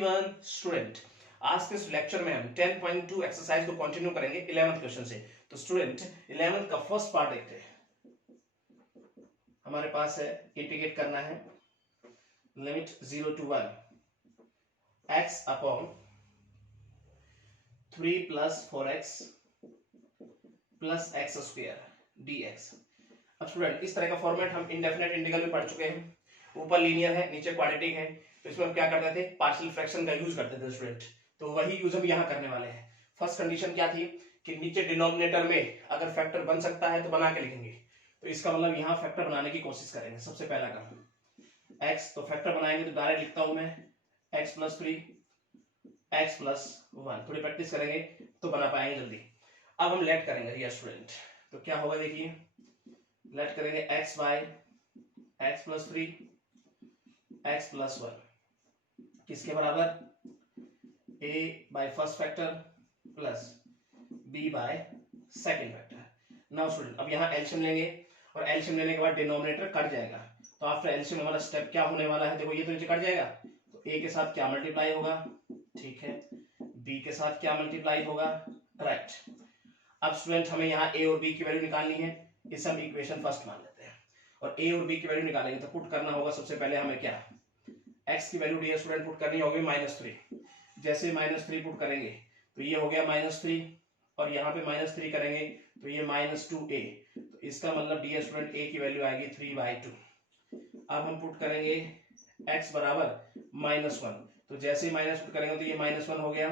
Everyone student, आज के इस लेक्चर में हम 10.2 एक्सरसाइज को कंटिन्यू करेंगे 11th क्वेश्चन से। तो स्टूडेंट 11th का फर्स्ट पार्ट देखते हैं। हमारे पास है इंटीग्रेट करना है limit 0 to 1 x upon 3 plus 4x plus x square dx। अब स्टूडेंट इस तरह का फॉर्मेट हम इंडेफिनेट इंटीग्रल में पढ़ चुके हैं। ऊपर लीनियर है, नीचे क्वाड्रेटिक है, तो इसमें हम क्या करते थे, पार्शियल फ्रैक्शन का यूज करते थे स्टूडेंट। तो वही यूज हम यहाँ करने वाले हैं। फर्स्ट कंडीशन क्या थी कि नीचे डिनोमिनेटर में अगर फैक्टर बन सकता है तो बना के लिखेंगे। तो इसका मतलब यहाँ फैक्टर बनाने की कोशिश करेंगे। सबसे पहला काम x, तो फैक्टर बनाएंगे तो डायरेक्ट लिखता हूं मैं x प्लस 3 x प्लस 1। थोड़ी प्रैक्टिस करेंगे तो बना पाएंगे जल्दी। अब हम लेट करेंगे रियल स्टूडेंट, तो क्या होगा देखिए, लेट करेंगे x by x plus 3 x plus 1 किसके बराबर, a by first factor plus b by second factor. Now student अब यहाँ एलसीएम लेंगे और एलसीएम लेने के बाद डिनोमिनेटर कट जाएगा। तो आफ्टर एलसीएम हमारा स्टेप क्या होने वाला है, देखो ये तो नीचे कट जाएगा, तो a के साथ क्या मल्टीप्लाई होगा, ठीक है, b के साथ क्या मल्टीप्लाई होगा, राइट। अब स्टूडेंट हमें यहाँ a और b की वैल्यू निकालनी है, इसे हम इक्वेशन फर्स्ट मान लेते हैं। और a और b की वैल्यू निकालेंगे तो पुट करना होगा सबसे पहले हमें क्या, x की वैल्यू डियर स्टूडेंट पुट करनी होगी -3। जैसे -3 पुट करेंगे तो ये हो गया -3 और यहाँ पे -3 करेंगे तो ये -2a। तो इसका मतलब डियर स्टूडेंट a की वैल्यू आएगी 3/2। अब हम पुट करेंगे x बराबर -1, तो जैसे ही माइनस पुट करेंगे तो ये -1 हो गया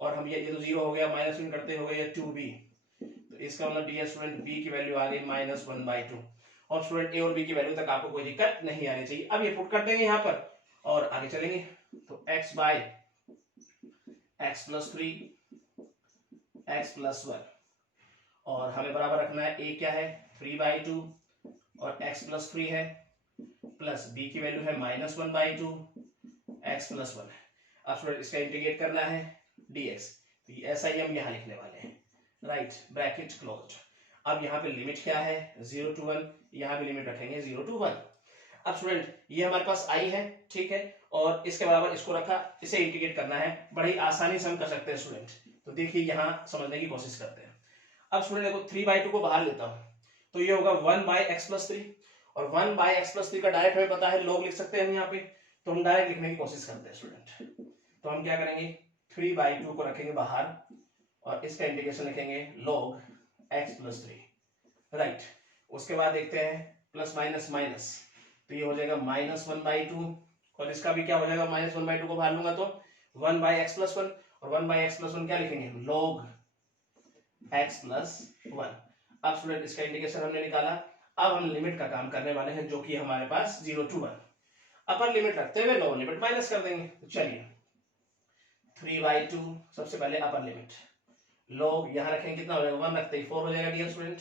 और हम ये तो 0 हो गया, -1 करते हो गया 2b। तो इसका मतलब डियर स्टूडेंट b की वैल्यू आ गई -1/2। और स्टूडेंट a और b की वैल्यू तक आपको कोई दिक्कत नहीं आनी चाहिए। अब ये पुट कर देंगे यहाँ पर और आगे चलेंगे। तो x by x plus 3 x plus 1 और हमें बराबर रखना है a क्या है 3/2 और x प्लस 3 है प्लस b की वैल्यू है -1/2 x प्लस 1 है। अब स्टूडेंट इसका इंटीग्रेट करना है dx, तो ऐसा ही हम यहाँ लिखने वाले हैं, राइट, ब्रैकेट क्लोज्ड। अब यहाँ पे लिमिट क्या है 0 to 1, यहाँ पे लिमिट रखेंगे 0 to 1। अब स्टूडेंट ये हमारे पास आई है, ठीक है, और इसके बराबर इसको रखा, इसे इंटीग्रेट करना है। बड़ी आसानी से हम कर सकते हैं स्टूडेंट। तो देखिए यहाँ समझने की कोशिश करते हैं। अब स्टूडेंट देखो 3/2 को बाहर लेता हूँ तो ये होगा 1/x प्लस 3 और 1/x प्लस 3 का डायरेक्ट हमें पता है लोग लिख सकते हैं हम यहाँ पे, तो हम डायरेक्ट लिखने की कोशिश करते हैं स्टूडेंट। तो हम क्या करेंगे 3/2 को रखेंगे बाहर और इसका इंटीग्रेशन लिखेंगे log x प्लस 3, राइट। उसके बाद देखते हैं प्लस माइनस माइनस, तो ये हो जाएगा -1/2 और इसका भी क्या हो जाएगा, -1/2 को बाहर लूंगा तो 1/x प्लस 1 और 1/x प्लस 1 क्या लिखेंगे log x प्लस 1। अब स्टूडेंट इसका इंटीग्रेशन हमने निकाला। अब हम लिमिट का काम करने वाले हैं जो कि हमारे पास 0 to 1। अपर लिमिट रखते हुए लोअर लिमिट माइनस कर देंगे। तो चलिए 3/2 सबसे पहले अपर लिमिट, log यहाँ रखेंगे कितना हो जाएगा 1 रखते ही 4 हो जाएगा डियर स्टूडेंट,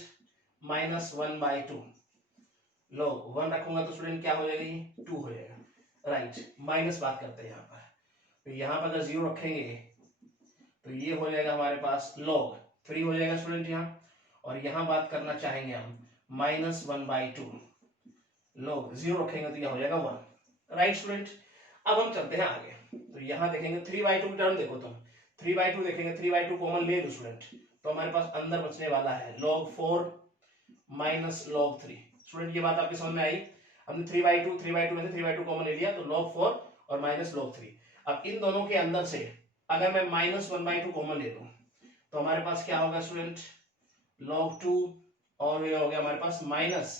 -1/2 log 1 रखूंगा तो स्टूडेंट क्या हो जाएगी 2 हो जाएगा, राइट। माइनस बात करते हैं यहाँ पर, तो यहाँ पर अगर 0 रखेंगे तो ये हो जाएगा हमारे पास log 3 हो जाएगा स्टूडेंट यहाँ, और यहाँ बात करना चाहेंगे हम -1/2 log 0 रखेंगे तो यह हो जाएगा 1, राइट स्टूडेंट। अब हम चलते हैं आगे, तो यहाँ देखेंगे 3/2 की टर्म देखो तुम, 3/2 देखेंगे 3/2 कॉमन ले दो स्टूडेंट, तो हमारे पास अंदर बचने वाला है log 4 माइनस log 3। स्टूडेंट ये बात आपकी समझ में आई, हमने 3/2 में से 3/2 कॉमन ले लिया तो log 4 और माइनस log 3। अब इन दोनों के अंदर से अगर मैं -1/2 कॉमन ले लूं तो हमारे पास क्या होगा स्टूडेंट log 2 और ये हो गया हमारे पास माइनस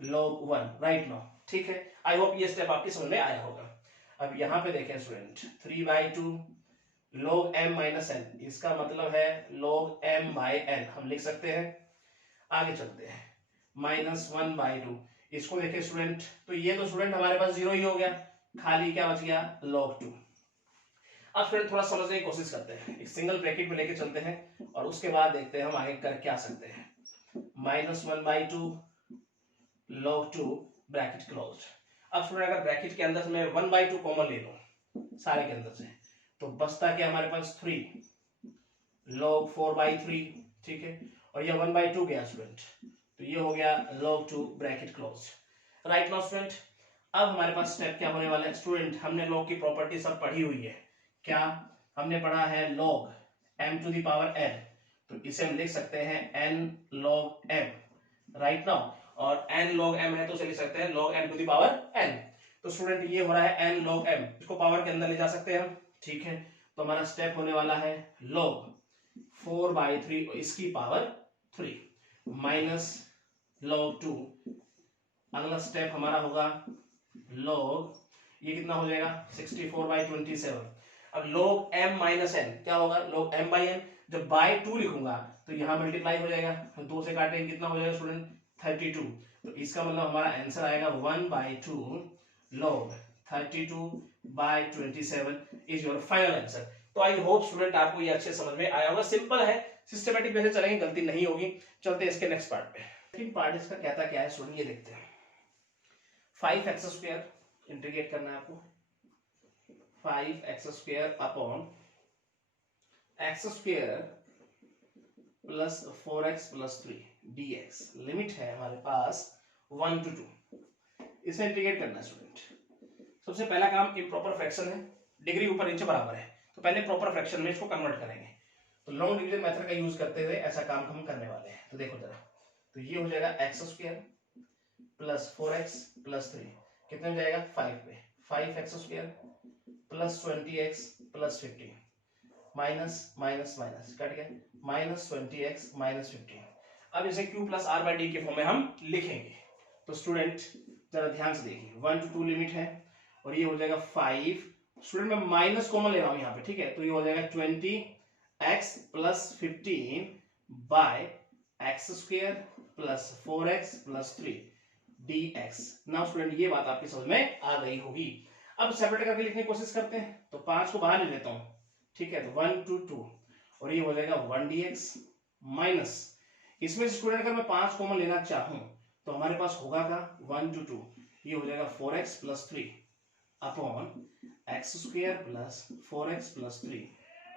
log 1, राइट नो, ठीक है। आई होप ये स्टेप आपकी समझ में आया होगा। अब यहाँ पे देखें student 3/2 log m minus n, इसका मतलब है log m/n हम लिख सकते हैं। आगे चलते हैं -1/2, इसको देखें स्टूडेंट, तो ये तो स्टूडेंट हमारे पास 0 ही हो गया, खाली क्या बच गया log 2। अब स्टूडेंट थोड़ा समझने की कोशिश करते हैं, एक सिंगल ब्रैकेट में लेके चलते हैं और उसके बाद देखते हैं हम आगे कर क्या सकते हैं। -1/2 log 2 ब्रैकेट क्लोज्ड। अब स्टूडेंट अगर ब्रैकेट के अंदर से मैं 1/2 कॉमन ले लूं सारे के अंदर से, तो बचता क्या हमारे पास 3 log 4/3, ठीक है, और ये 1/2 गया स्टूडेंट, तो ये हो गया log 2 bracket close, right. Now student अब हमारे पास स्टेप क्या होने वाला है स्टूडेंट, हमने log की प्रॉपर्टी सब पढ़ी हुई है, क्या हमने पढ़ा है log m to the power n, तो इसे हम लिख सकते हैं n log m right now, और n log m है तो उसे लिख सकते हैं log m to the power n। तो स्टूडेंट ये हो रहा है n log m, इसको पावर के अंदर ले जा सकते हैं हम, ठीक है। तो हमारा स्टेप होने वाला है log 4/3 इसकी पावर 3 माइनस log 2, अगला स्टेप हमारा होगा log, ये कितना हो जाएगा 64/27। अब log m माइनस n क्या होगा, log m बाई n, जब बाय 2 लिखूंगा तो यहाँ मल्टीप्लाई हो जाएगा, तो 2 से काटेंगे कितना हो जाएगा स्टूडेंट 32, तो इसका मतलब हमारा आंसर आएगा 1/2 log 32/27 is your final answer. तो आई होप स्टूडेंट आपको ये अच्छे समझ में आया होगा, सिंपल है, सिस्टमेटिक वे से चलेंगे, गलती नहीं होगी। चलते हैं इसके नेक्स्ट पार्ट पे। सेकंड पार्ट इसका कहता क्या है स्टूडेंट, ये देखते हैं। 5x² इंटीग्रेट करना है आपको, 5x² upon x² plus 4x plus 3 dx, limit है हमारे पास 1 to 2, इसे इंटीग्रेट करना है स्टूडेंट। सबसे पहला काम इम्प्रॉपर फ्रैक्शन है, डिग्री ऊपर नीचे बराबर है, तो पहले प्रॉपर फ्रैक्शन में इसको कन्वर्ट करेंगे। तो लॉन्ग डिवीजन मेथड का यूज करते हुए ऐसा काम हम करने वाले हैं। तो देखो जरा, तो ये हो जाएगा x² प्लस 4x प्लस 3, कितने हो जाएगा 5 पे, 5x² plus 20x plus 15 minus minus minus cut गया, माइनस 20x माइनस 15। अब इसे q plus r by D के फॉर्म में हम लिखेंगे। तो स्टूडेंट जरा ध्यान से देखिए, 1 to 2 लिमिट है, और ये हो जाएगा 5, स्टूडेंट मैं माइनस कॉमन ले रहा हूं यहाँ पे, ठीक है। तो ये हो जाएगा 20x plus 15 by x² plus 4x plus 3 dx। Now student ये बात आपकी समझ में आ गई होगी। अब सेपरेट करके लिखने की कोशिश करते हैं, तो 5 को बाहर ले लेता हूं, ठीक है। तो 1 to 2, और ये हो जाएगा 1 dx माइनस, इसमें स्टूडेंट अगर मैं 5 कॉमन लेना चाहूं तो हमारे पास होगा का 1 to 2, ये हो जाएगा 4x plus 3 upon x² plus 4x plus 3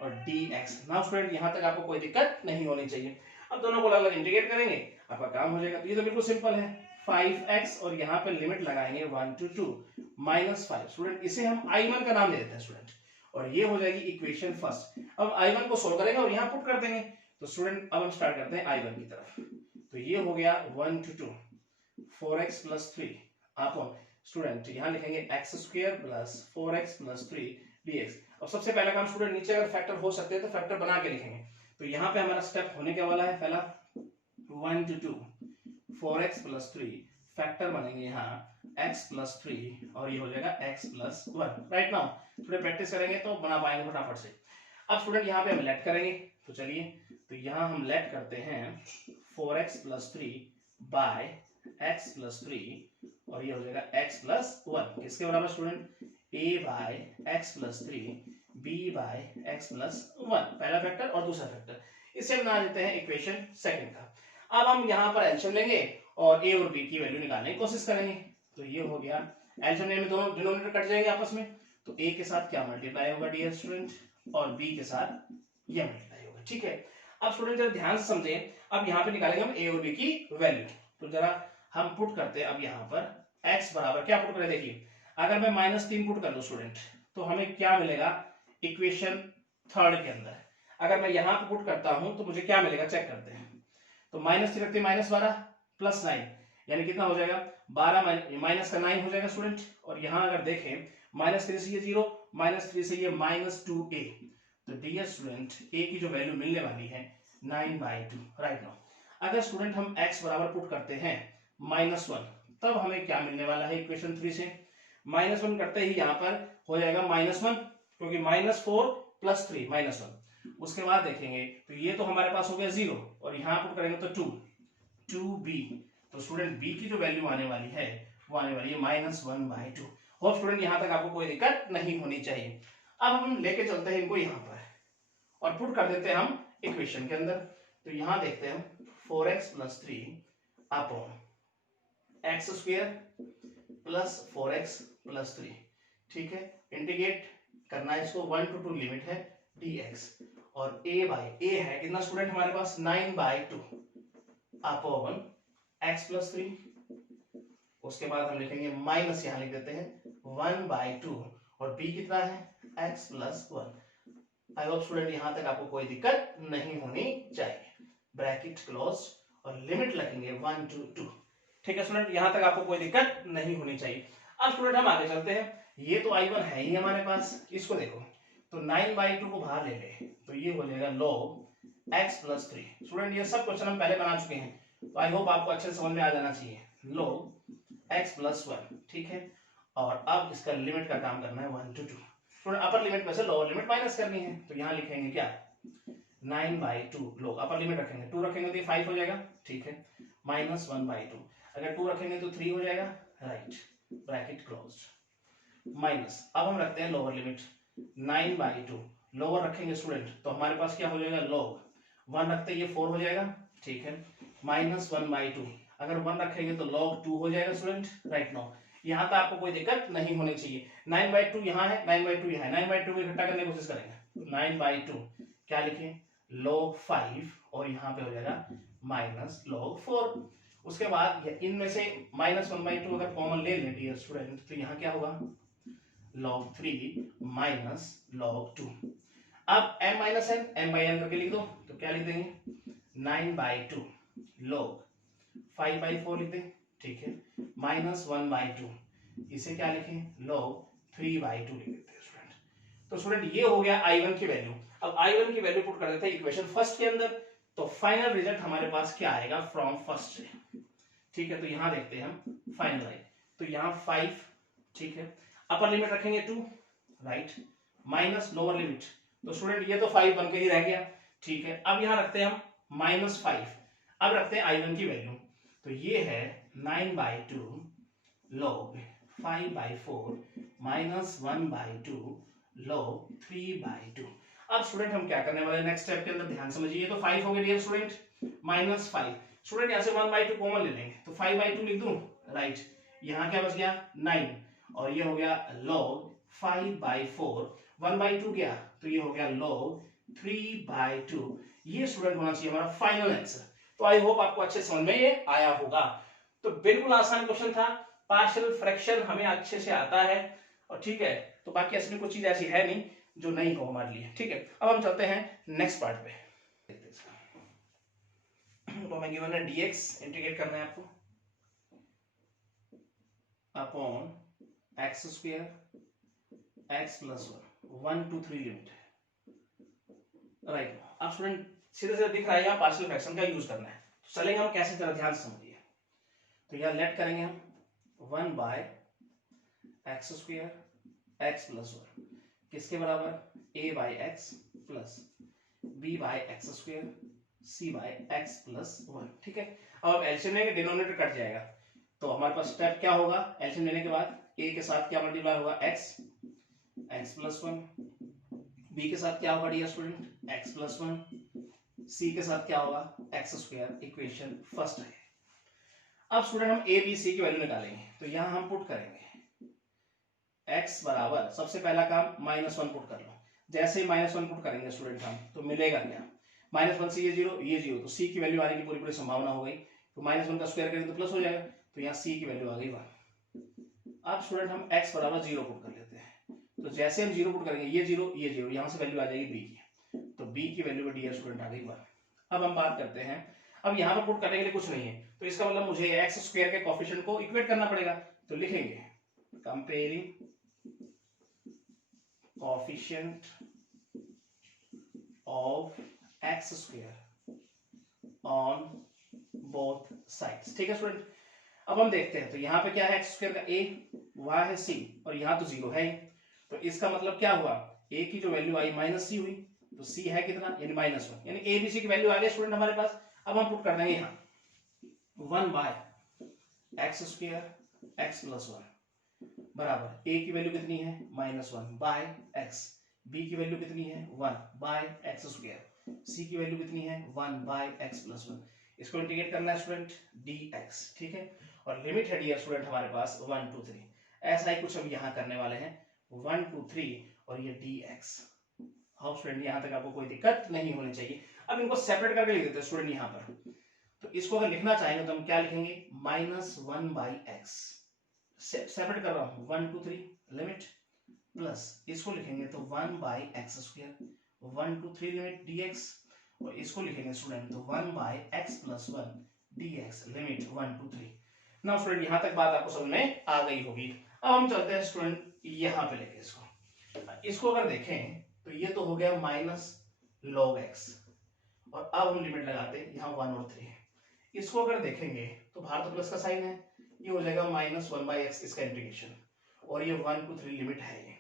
और dx। नाउ स्टूडेंट यहां तक आपको कोई दिक्कत नहीं होनी चाहिए। अब दोनों को अलग अलग इंटीग्रेट करेंगे, आपका काम हो जाएगा। तो ये तो बिल्कुल सिंपल है, 5x और यहाँ पे लिमिट लगाएंगे 1 to 2 माइनस 5। स्टूडेंट इसे हम I1 का नाम दे देते हैं स्टूडेंट, और ये हो जाएगी इक्वेशन फर्स्ट। अब I1 को सोल्व करेंगे और यहाँ पुट कर देंगे। तो स्टूडेंट अब हम स्टार्ट करते हैं I1 की तरफ। तो ये हो गया 1 to 2 4x plus 3 upon, student यहाँ लिखेंगे x² plus 4x plus 3 dx। अब सबसे पहला काम स्टूडेंट, नीचे अगर फैक्टर हो सकते हैं तो फैक्टर बना के लिखेंगे। तो यहाँ पे हमारा स्टेप होने के वाला है पहला 1 to 2 4x प्लस 3, फैक्टर बनेंगे यहाँ x प्लस 3 और ये हो जाएगा x प्लस 1। राइट नाउ थोड़े प्रैक्टिस करेंगे तो बना पाएंगे फटाफट से। अब स्टूडेंट यहाँ पे हम लेट करेंगे, तो चलिए, तो यहाँ हम लेट करते हैं 4x plus 3 bye x plus 3 और ये हो जाएगा x प्लस 1, किसके बराबर student, a by x plus 3 b by x plus 1, पहला फैक्टर और दूसरा फैक्टर। इसे बना देते हैं इक्वेशन सेकंड का। अब हम यहाँ पर एलसीएम लेंगे और a और b की वैल्यू निकालने की कोशिश करेंगे। तो ये हो गया, एलसीएम लेने में दोनों डिनोमिनेटर कट जाएंगे आपस में, तो a के साथ क्या मल्टीप्लाई होगा डियर स्टूडेंट, और b के साथ ये मल्टीप्लाई होगा, ठीक है। अब स्टूडेंट जरा ध्यान से समझें, अब यहाँ पे निकालेंगे हम a और b की वैल्यू। तो जरा हम पुट करते हैं, अब यहाँ पर x बराबर क्या पुट करें, देखिए अगर मैं -3 पुट कर दूं स्टूडेंट तो हमें क्या मिलेगा इक्वेशन थर्ड के अंदर। अगर मैं यहाँ पे पुट करता हूं तो मुझे क्या मिलेगा, चेक करते हैं। तो -3 रखते -12 प्लस 9, यानी कितना हो जाएगा 12 माइनस का 9 हो जाएगा स्टूडेंट। और यहाँ अगर देखें -3 से ये 0, -3 से ये -2a, तो डियर स्टूडेंट a की जो वैल्यू मिलने वाली है 9/2। राइट नाउ अगर स्टूडेंट हम x बराबर पुट करते हैं -1, तब हमें क्या मिलने वाला है इक्वेशन 3 से, -1 करते ही यहाँ पर हो जाएगा -1, क्योंकि -4 प्लस 3 -1। उसके बाद देखेंगे तो ये तो हमारे पास हो गया 0, और यहाँ पुट करेंगे तो 2b। तो स्टूडेंट b की जो वैल्यू आने वाली है वो आने वाली है -1/2। होप स्टूडेंट यहाँ तक आपको कोई दिक्कत नहीं होनी चाहिए। अब हम लेके चलते हैं इनको यहाँ पर और पुट कर देते हैं हम इक्वेशन के अंदर। तो यहाँ देखते हैं हम 4x plus 3 upon x² plus 4x plus 3, ठीक है। इंटीग्रेट करना है इसको, 1 to 2 लिमिट है dx, और a बाई a है कितना स्टूडेंट हमारे पास 9/2 अपॉन x प्लस 3। उसके बाद हम लिखेंगे माइनस, यहाँ लिख देते हैं 1/2, और b कितना है एक्स प्लस 1। आई होप स्टूडेंट यहां तक आपको कोई दिक्कत नहीं होनी चाहिए। ब्रैकेट क्लोज और लिमिट रखेंगे 1 to 2। ठीक है स्टूडेंट, यहां तक आपको कोई दिक्कत नहीं होनी चाहिए। अब स्टूडेंट हम आगे चलते हैं। ये तो I1 है ही हमारे पास, इसको देखो तो 9/2 को बाहर ले ले तो ये हो जाएगा log x प्लस 3। स्टूडेंट ये सब क्वेश्चन हम पहले बना चुके हैं, तो आई होप आपको अच्छे से समझ में आ जाना चाहिए। log x प्लस 1, ठीक है। और अब इसका लिमिट का काम करना है 1 to 2। स्टूडेंट अपर लिमिट में से लोअर लिमिट माइनस करनी है, तो यहाँ लिखेंगे क्या 9/2 लोग अपर लिमिट रखेंगे, 2 रखेंगे तो ये 5 हो जाएगा, ठीक है। माइनस 1/2, अगर 2 रखेंगे तो 3 हो जाएगा, राइट, ब्रैकेट क्लोज। माइनस, अब हम रखते हैं लोअर लिमिट 9/2, लोअर रखेंगे स्टूडेंट तो हमारे पास क्या हो जाएगा log 1 रखते ये 4 हो जाएगा, ठीक है। माइनस 1/2, अगर 1 रखेंगे तो log 2 हो जाएगा स्टूडेंट, राइट। नो यहाँ तक आपको कोई दिक्कत नहीं होनी चाहिए। 9/2 यहाँ है, 9/2 यहाँ है, 9/2 को इकट्ठा करने की कोशिश करेंगे। 9/2 क्या लिखें log 5 और यहाँ पे हो जाएगा माइनस log 4। उसके बाद इनमें से माइनस 1/2 अगर कॉमन ले लें डियर स्टूडेंट तो यहाँ क्या होगा log 3 माइनस log 2। अब m माइनस n, m/n करके लिख दो तो क्या लिख देंगे 9/2 log 5/4 लिख दें, ठीक है। माइनस 1/2, इसे क्या लिखें log 3/2 लिख देते हैं स्टूडेंट। तो स्टूडेंट ये हो गया I1 की वैल्यू। अब I1 की वैल्यू पुट कर देते हैं इक्वेशन फर्स्ट के अंदर, तो फाइनल रिजल्ट हमारे पास क्या आएगा फ्रॉम फर्स्ट से, ठीक है। तो यहां देखते हैं हम फाइनल आई, तो यहाँ 5, ठीक है। अपर लिमिट रखेंगे 2, राइट, माइनस लोअर लिमिट, तो स्टूडेंट ये तो 5 बन के ही रह गया, ठीक है। अब यहां रखते हैं हम -5। अब रखते हैं I1 की वैल्यू, तो ये है 9/2 log 5/4 माइनस 1/2 log 3/2। अब स्टूडेंट हम क्या करने वाले हैं नेक्स्ट स्टेप के अंदर, ध्यान समझिए। तो 5 हो गया डियर स्टूडेंट, -5, स्टूडेंट यहाँ से 1/2 कॉमन ले लेंगे तो 5/2 लिख दूं, राइट। यहाँ क्या बच गया 9 और ये हो गया log 5/4, 1/2 गया तो ये हो गया log 3/2। ये स्टूडेंट होना चाहिए हमारा फाइनल आंसर। तो आई होप आपको अच्छे समझ में ये आया होगा। तो बिल्कुल आसान क्वेश्चन था, पार्शियल फ्रैक्शन हमें अच्छे से आता है, और ठीक है। तो बाकी ऐसी कोई चीज ऐसी है नहीं जो नहीं हो हमारे लिए, ठीक है। अब हम चलते हैं नेक्स्ट पार्ट पे। तो हमें गिवन है dx इंटीग्रेट करना है आपको upon x square x plus 1 to 3 limit, right. अब स्टूडेंट सीधे सीधे दिख रहा है यहाँ पार्शियल फ्रैक्शन का यूज करना है, तो चलेंगे हम कैसे, जरा ध्यान से समझिए। तो यहाँ लेट करेंगे हम 1/x स्क्वायर x प्लस 1 किसके बराबर a/x plus b/x square c/x plus 1, ठीक है। अब एलसीएम लेंगे डिनोमिनेटर कट जाएगा, तो हमारे पास स्टेप क्या होगा, एलसीएम लेने के बाद a के साथ क्या मल्टीप्लाई होगा x प्लस 1, b के साथ क्या होगा dear student x plus 1, c के साथ क्या होगा x स्क्वायर, इक्वेशन फर्स्ट है। अब स्टूडेंट हम a b c की वैल्यू निकालेंगे, तो यहां हम पुट करेंगे x बराबर, सबसे पहला काम -1 पुट कर लो। जैसे ही -1 पुट करेंगे स्टूडेंट हम, तो मिलेगा क्या -1 से ये 0, तो c की वैल्यू आने की पूरी पूरी संभावना हो गई, तो -1 का स्क्वायर करेंगे तो प्लस हो जाएगा, तो यहाँ c की वैल्यू आ गई 1। अब स्टूडेंट हम x बराबर 0 पुट कर लेते हैं, तो जैसे हम 0 पुट करेंगे ये 0 यहाँ से वैल्यू आ जाएगी b की, तो b की वैल्यू डियर स्टूडेंट आ गई 1। अब हम बात करते हैं, अब यहाँ पर पुट करने के लिए कुछ नहीं है, तो इसका मतलब मुझे एक्स स्क्वायर के कोएफिशिएंट को इक्वेट करना पड़ेगा, तो लिखेंगे comparing coefficient of x square on both sides, ठीक है स्टूडेंट। अब हम देखते हैं, तो यहाँ पे क्या है एक्स स्क्वायर का a, वहां है c, और यहाँ तो 0 है, तो इसका मतलब क्या हुआ a की जो वैल्यू आई -c हुई, तो c है कितना यानी -1, यानी a b c की वैल्यू आ गई स्टूडेंट हमारे पास। अब हम पुट कर देंगे यहाँ 1/x स्क्वायर x प्लस 1 बराबर a की वैल्यू कितनी है -1/x, b की वैल्यू कितनी है 1/x स्क्वायर, c की वैल्यू कितनी है 1/x प्लस 1। इसको इंटीग्रेट करना है स्टूडेंट dx, ठीक है। और लिमिट है डियर स्टूडेंट हमारे पास 1 to 3, ऐसा ही कुछ हम यहाँ करने वाले हैं 1 to 3 और ये dx। हाउ स्टूडेंट यहाँ तक आपको कोई दिक्कत नहीं होनी चाहिए। अब इनको सेपरेट करके लिख देते हैं स्टूडेंट यहाँ पर, तो इसको अगर लिखना चाहेंगे तो हम क्या लिखेंगे -1/x, सेपरेट कर रहा हूँ 1 to 3 लिमिट प्लस इसको लिखेंगे तो 1 by x square, 1 to 3 limit dx, और इसको लिखेंगे स्टूडेंट तो 1 by x plus 1 dx limit 1 to 3। ना स्टूडेंट यहाँ तक बात आपको समझ में आ गई होगी। अब हम चलते हैं स्टूडेंट यहाँ पे लेके इसको अगर देखें तो ये तो हो गया माइनस लॉग एक्स, और अब हम लिमिट लगाते हैं यहाँ 1 और 3। इसको अगर देखेंगे तो बाहर तो प्लस का साइन है, ये हो जाएगा माइनस 1 बाई एक्स इसका इंटीग्रेशन, और ये 1 to 3 लिमिट है ये।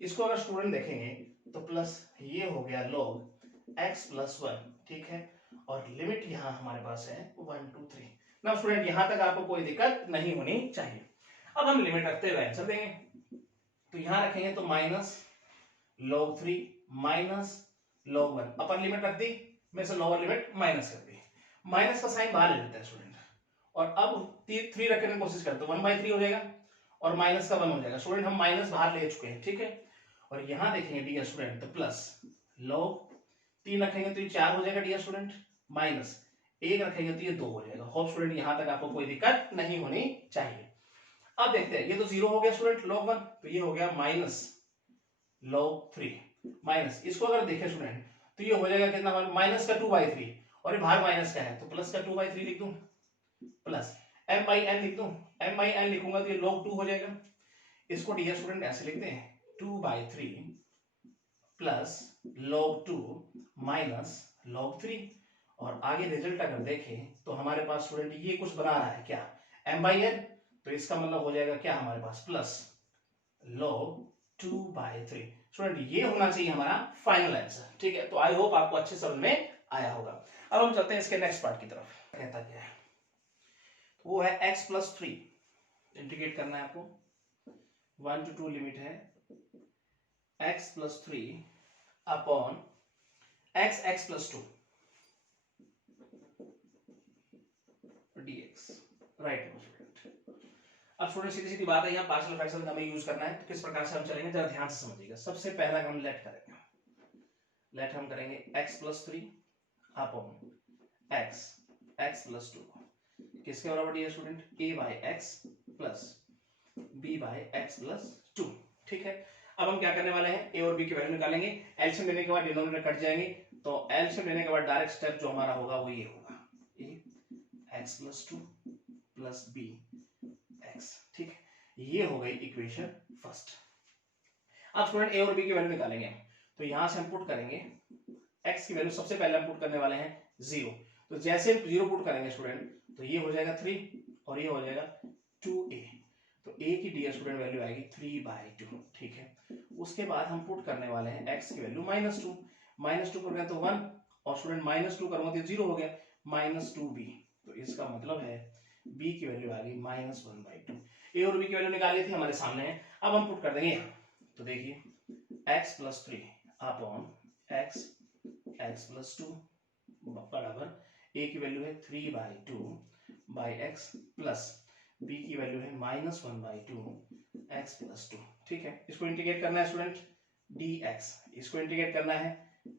इसको अगर स्टूडेंट देखेंगे तो प्लस ये हो गया log x प्लस 1, ठीक है, और लिमिट यहाँ हमारे पास है 1 to 3। ना स्टूडेंट यहाँ तक आपको कोई दिक्कत नहीं होनी चाहिए। अब हम लिमिट रखते हुए आंसर देंगे, तो यहाँ रखेंगे तो minus log 3 minus log 1, upper limit रख दी, में से लोअर लिमिट माइनस कर दी, माइनस का साइन बाहर ले लेते हैं स्टूडेंट, और अब 3 रखने की कोशिश करते हैं, 1/3 हो जाएगा और माइनस का 1 हो जाएगा। स्टूडेंट हम माइनस बाहर ले चुके हैं, ठीक है, और यहाँ देखेंगे डियर स्टूडेंट तो प्लस log 3 रखेंगे तो ये 4 हो जाएगा डियर स्टूडेंट, माइनस 1 रखेंगे तो ये 2 हो जाएगा। होप स्टूडेंट यहाँ तक आपको कोई दिक्कत नहीं होनी चाहिए। अब देखते हैं, ये तो 0 हो गया स्टूडेंट log 1, तो ये हो गया माइनस log 3 माइनस, इसको अगर देखें स्टूडेंट तो ये हो जाएगा कितना, माइनस का 2/3, और ये बाहर माइनस का है तो प्लस का 2/3 लिख दूं, प्लस m/n लिख दूं, m/n लिखूंगा तो ये log 2 हो जाएगा। इसको डियर स्टूडेंट ऐसे लिखते हैं 2/3 प्लस log 2 माइनस log 3, और आगे रिजल्ट अगर देखें तो हमारे पास स्टूडेंट ये कुछ बना रहा है क्या, m/n, तो इसका मतलब हो जाएगा क्या हमारे पास प्लस log 2/3। स्टूडेंट ये होना चाहिए हमारा फाइनल आंसर, ठीक है। तो आई होप आपको अच्छे समझ में आया होगा। अब हम चलते हैं इसके नेक्स्ट पार्ट की तरफ। कहता क्या है, वो है x प्लस 3, इंटीग्रेट करना है आपको, 1 to 2 लिमिट है x plus 3 upon x plus 2 dx, right. अब स्टूडेंट सीधी सीधी बात है, यहाँ पार्शियल फ्रैक्शन का हमें यूज करना है, तो किस प्रकार से हम चलेंगे जरा ध्यान से समझिएगा। सबसे पहला हम लेट करेंगे, लेट हम करेंगे x plus 3 upon x plus 2, किसके बराबर है student, a by x plus b by x plus 2, ठीक है। अब हम क्या करने वाले हैं, a और b की वैल्यू निकालेंगे, एलसीएम लेने के बाद डिनोमिनेटर कट जाएंगे, तो एलसीएम लेने के बाद डायरेक्ट स्टेप जो हमारा होगा वो ये होगा, a x plus 2 plus b x, ठीक है। ये हो गई इक्वेशन फर्स्ट। अब स्टूडेंट a और b की वैल्यू निकालेंगे, तो यहां से हम पुट करेंगे x की वैल्यू, सबसे पहले हम पुट करने वाले हैं 0, तो जैसे हम 0 पुट करेंगे स्टूडेंट तो ये हो जाएगा 3 और ये हो जाएगा 2a, तो a की डियर स्टूडेंट वैल्यू आएगी 3/2, ठीक है। उसके बाद हम पुट करने वाले हैं x की वैल्यू -2, -2 कर गया तो 1, और स्टूडेंट -2 करूंगा तो 0 हो गया, -2b, तो इसका मतलब है b की वैल्यू आ गई -1/2। a और b की वैल्यू निकाल ली थी, हमारे सामने है। अब हम पुट कर देंगे यहाँ, तो देखिए x plus 3 upon x plus 2 बराबर a की वैल्यू है 3/2 बाई x प्लस b की वैल्यू है -1/2 x प्लस 2, ठीक है। इसको इंटीग्रेट करना है स्टूडेंट dx, इसको इंटीग्रेट करना है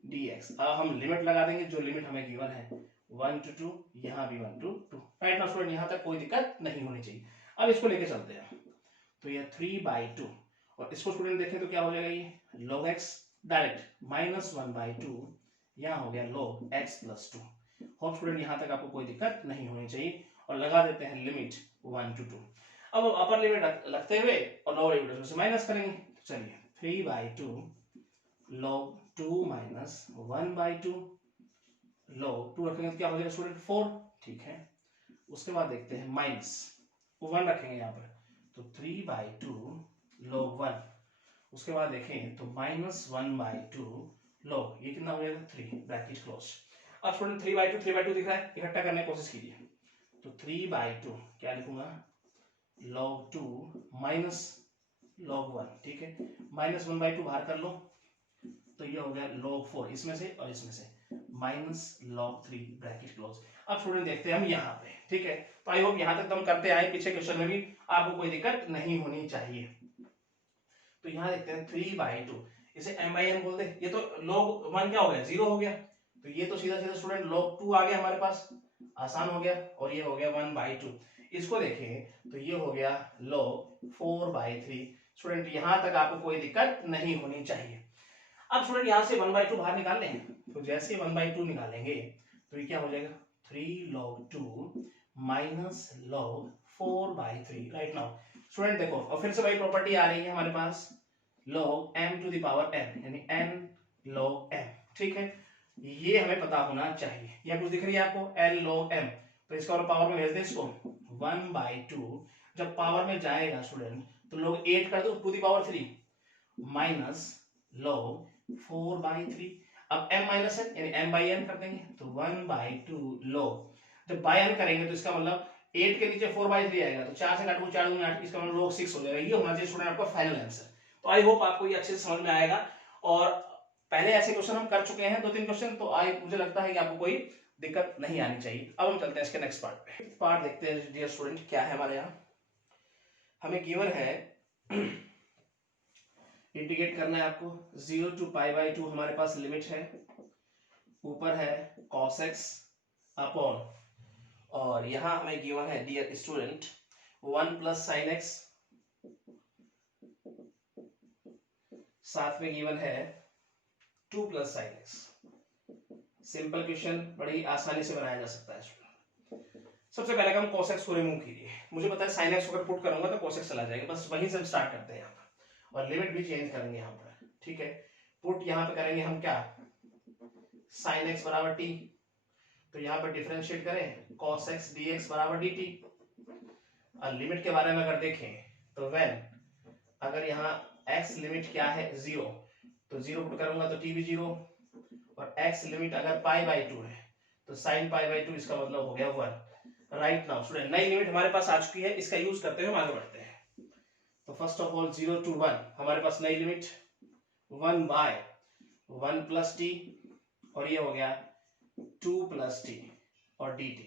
dx। अब हम लिमिट लगा देंगे, जो लिमिट हमें गिवन है 1 to 2, यहाँ भी 1 to 2, राइट ना स्टूडेंट, यहाँ तक कोई दिक्कत नहीं होनी चाहिए। अब इसको लेके चलते हैं, तो ये 3/2, और इसको स्टूडेंट देखें तो क्या हो जाएगा, ये log x डायरेक्ट -1/2, यहाँ हो गया log x plus 2। Hope student यहाँ तक आपको कोई दिक्कत नहीं होनी चाहिए, और लगा देते हैं लिमिट 1 to 2। अब अपर लिमिट रखते हुए और लोअर लिमिट से माइनस करेंगे, तो चलिए 3/2 log 2 माइनस 1/2 log 2 रखेंगे तो क्या हो जाएगा स्टूडेंट 4, ठीक है। उसके बाद देखते हैं माइनस 1 रखेंगे यहाँ पर, तो 3/2 log 1, उसके बाद देखें तो -1/2 log, ये कितना हो जाएगा 3, ब्रैकेट क्लोज। अब स्टूडेंट 3/2 दिख रहा है, इकट्ठा करने की कोशिश कीजिए, तो 3/2 क्या लिखूंगा, log 2 माइनस log 1, ठीक है, -1/2 बाहर कर लो, तो ये हो गया log 4, इसमें से और इसमें से, माइनस log 3 ब्रैकेट क्लोज। अब स्टूडेंट देखते हैं हम यहाँ पे, ठीक है। तो आई होप यहाँ तक तो हम करते आए, पीछे क्वेश्चन में भी आपको कोई दिक्कत नहीं होनी चाहिए। तो यहाँ देखते हैं 3/2, इसे m/n बोल दे, ये तो log 1 क्या हो गया 0 हो गया, तो ये तो सीधा सीधा स्टूडेंट log 2 आ गया हमारे पास, आसान हो गया, और ये हो गया 1/2। इसको देखें तो ये हो गया log 4/3, स्टूडेंट यहाँ तक आपको कोई दिक्कत नहीं होनी चाहिए। अब स्टूडेंट यहाँ से 1/2 बाहर निकाल लें, तो जैसे 1/2 निकालेंगे तो ये क्या हो जाएगा 3 log 2 minus log 4/3। Right now student देखो, और फिर से वही प्रॉपर्टी आ रही है हमारे पास, log m to the power n, यानी n log m। ठीक है, ये हमें पता होना चाहिए। यह कुछ दिख रही है आपको l log m, तो इसका और पावर में भेज दे इसको 1/2। जब पावर में जाएगा स्टूडेंट तो log 8 कर दो to the power 3 minus log 4/3। अब m माइनस n यानी m/n कर देंगे, तो 1/2 log, जब बाय n करेंगे तो इसका मतलब 8 के नीचे 4/3 आएगा, तो 4 से काटो 4 दूनी 8, इसका मतलब log 6 हो जाएगा। ये होना चाहिए स्टूडेंट आपका फाइनल आंसर। तो आई होप आपको ये अच्छे से समझ में आएगा, और पहले ऐसे क्वेश्चन हम कर चुके हैं 2-3 क्वेश्चन, तो मुझे लगता है कि आपको कोई दिक्कत नहीं आनी चाहिए। अब हम चलते हैं इसके नेक्स्ट पार्ट पे। पार्ट देखते हैं डियर स्टूडेंट, क्या है हमारे यहाँ। हमें गिवन है इंटीग्रेट करना है आपको 0 to π/2, हमारे पास लिमिट है, ऊपर है cos x अपॉन, और यहां हमें गिवन है dear student 1 plus sin x, साथ में गिवन है 2 plus sin x। Simple question, बड़ी आसानी से बनाया जा सकता है। सबसे पहले हम cos x को रिमूव कीजिए, मुझे पता है sin x को अगर पुट करूंगा तो cos x चला जाएगा, बस वहीं से हम स्टार्ट करते हैं यहाँ पर, और लिमिट भी चेंज करेंगे यहाँ पर। ठीक है, पुट यहाँ पे करेंगे हम क्या, sin x बराबर t, तो यहाँ पर डिफरेंशिएट करें cos x dx बराबर dt। और लिमिट के बारे में अगर देखें तो व्हेन, अगर यहाँ x लिमिट क्या है 0, तो 0 पुट करूंगा तो t भी 0, और x लिमिट अगर π/2 है तो sin π/2, इसका मतलब हो गया 1। राइट नाउ स्टूडेंट, नई लिमिट हमारे पास आ चुकी है, इसका यूज करते हुए हम आगे बढ़ते हैं। तो फर्स्ट ऑफ ऑल 0 to 1 हमारे पास नई लिमिट 1/1 प्लस टी, और ये हो गया 2 प्लस टी और dt।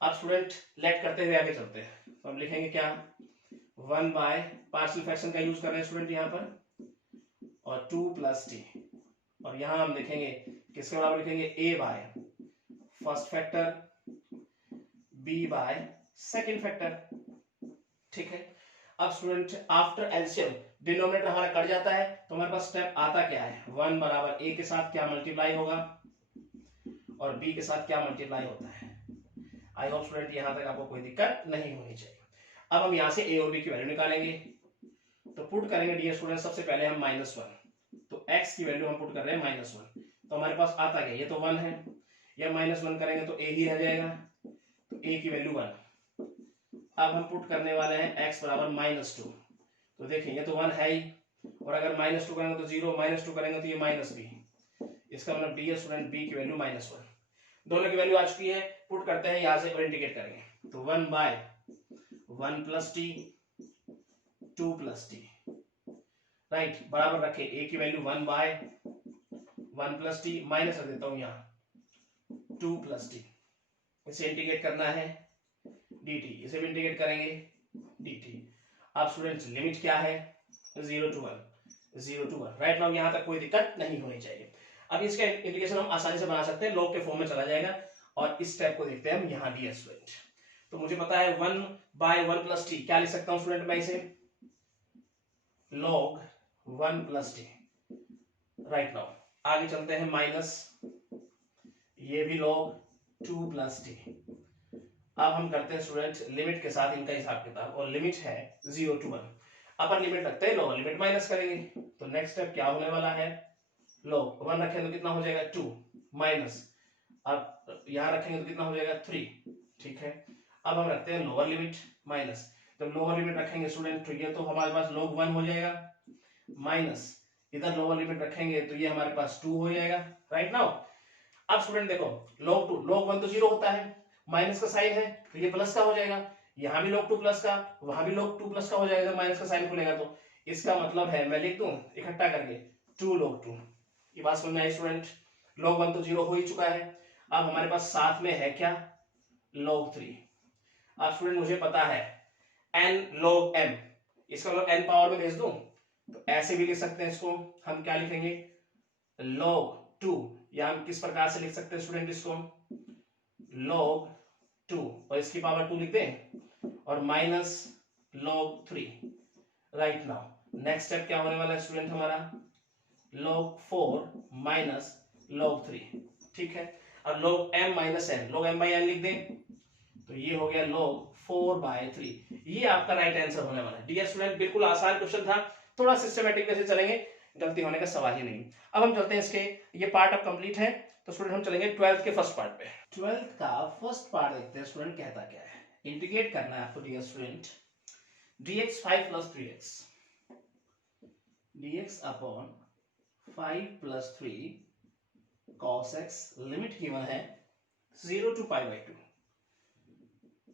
अब स्टूडेंट लेट करते हुए आगे चलते हैं, तो हम लिखेंगे क्या 1 बाय पार्शियल फ्रैक्शन का यूज कर रहे हैं स्टूडेंट यहाँ पर, और 2 प्लस टी, और यहां हम लिखेंगे किसके बराबर, लिखेंगे a by first factor, b by second factor. ठीक है, अब स्टूडेंट आफ्टर एलसीएम डिनोमिनेटर हमारा कट जाता है, तो हमारे पास स्टेप आता क्या है, 1 बराबर a के साथ क्या मल्टीप्लाई होगा, और b के साथ क्या मल्टीप्लाई होता है। आई होप स्टूडेंट यहां तक आपको कोई दिक्कत नहीं होनी चाहिए। अब हम यहां से a और b की वैल्यू निकालेंगे, तो पुट करेंगे डियर स्टूडेंट सबसे पहले हम -1, तो x की वैल्यू हम पुट कर रहे हैं -1, तो हमारे पास आता क्या, ये तो 1 है, या -1 करेंगे तो a ही रह जाएगा, तो a की वैल्यू 1। अब हम पुट करने वाले हैं x बराबर -2, तो देखिए ये तो 1 है ही, और अगर -2 करेंगे तो 0, -2 करेंगे तो ये -b, इसका मतलब डियर स्टूडेंट b की वैल्यू -1। दोनों की वैल्यू आ चुकी है, पुट करते हैं यहां से और इंटीग्रेट करेंगे, तो 1/1 plus T 2 plus T, right, बराबर रखे a की वैल्यू 1/1 प्लस टी, माइनस रख देता हूं यहां 2 प्लस टी, इसे इंटीग्रेट करना है dt, इसे भी इंटीग्रेट करेंगे dt। अब स्टूडेंट्स लिमिट क्या है 0 to 1, राइट नाउ यहां तक कोई दिक्कत नहीं होनी चाहिए। अब इसका इंटीग्रेशन हम आसानी से बना सकते हैं, log के फॉर्म में चला जाएगा, और इस स्टेप को देखते हैं हम यहां डियर स्टूडेंट। तो मुझे पता है 1/1 प्लस टी, क्या लिख सकता हूं स्टूडेंट मैं इसे log 1 plus T. Right now आगे चलते हैं, माइनस ये भी log 2 प्लस टी। अब हम करते हैं स्टूडेंट लिमिट के साथ इनका हिसाब किताब, और लिमिट है 0 to 1, अपर लिमिट रखते हैं, लोअर लिमिट माइनस करेंगे, तो नेक्स्ट स्टेप क्या होने वाला है, log 1 रखेंगे तो कितना हो जाएगा 2 माइनस, अब यहां रखेंगे तो कितना हो जाएगा 3। ठीक है, अब हम रखते हैं लोअर लिमिट माइनस, जब लोअर लिमिट रखेंगे स्टूडेंट तो ये तो हमारे पास log 1 हो जाएगा, माइनस इधर लोअर लिमिट रखेंगे तो ये हमारे पास 2 हो जाएगा। राइट नाउ अब स्टूडेंट देखो log 1 तो 0 होता है, माइनस का साइन है तो ये प्लस का हो जाएगा, यहां भी log 2 प्लस का, वहां भी log 2 प्लस का हो जाएगा, माइनस का साइन खुलेगा, तो इसका मतलब है मैं लिख दूं इकट्ठा करके 2 log 2। ये बात समझ में आई स्टूडेंट, log 1 तो 0 हो ही चुका है, अब हमारे पास साथ में है क्या log 3। अब स्टूडेंट मुझे पता है n log m, इसका मतलब n पावर में भेज दूं, तो ऐसे भी लिख सकते हैं इसको, हम क्या लिखेंगे log 2, या हम किस प्रकार से लिख सकते हैं स्टूडेंट इसको log 2, और इसकी पावर 2 लिख दें, और minus log 3। Right now next step क्या होने वाला है स्टूडेंट हमारा, log 4 माइनस log 3, ठीक है। अब log m minus n, log m by n लिख दें, तो ये हो गया log 4/3। ये आपका राइट आंसर होने वाला है। डियर स्टूडेंट, बिल्कुल आसान क्वेश्चन था, थोड़ा सिस्टमेटिक वैसे चलेंगे, गलती होने का सवाल ही नहीं। अब हम चलते हैं इसके, ये पार्ट अब कंप्लीट है, तो स्टूडेंट हम चलेंगे 12th के फर्स्ट पार्ट पे। 12th का फर्स्ट पार्ट देखते हैं स्टूडेंट कहता क्या है। इंटीग्रेट करना है आपको dear student, dx 5 + 3x, dx upon 5 + 3 cos x, limit given है 0 to π/2,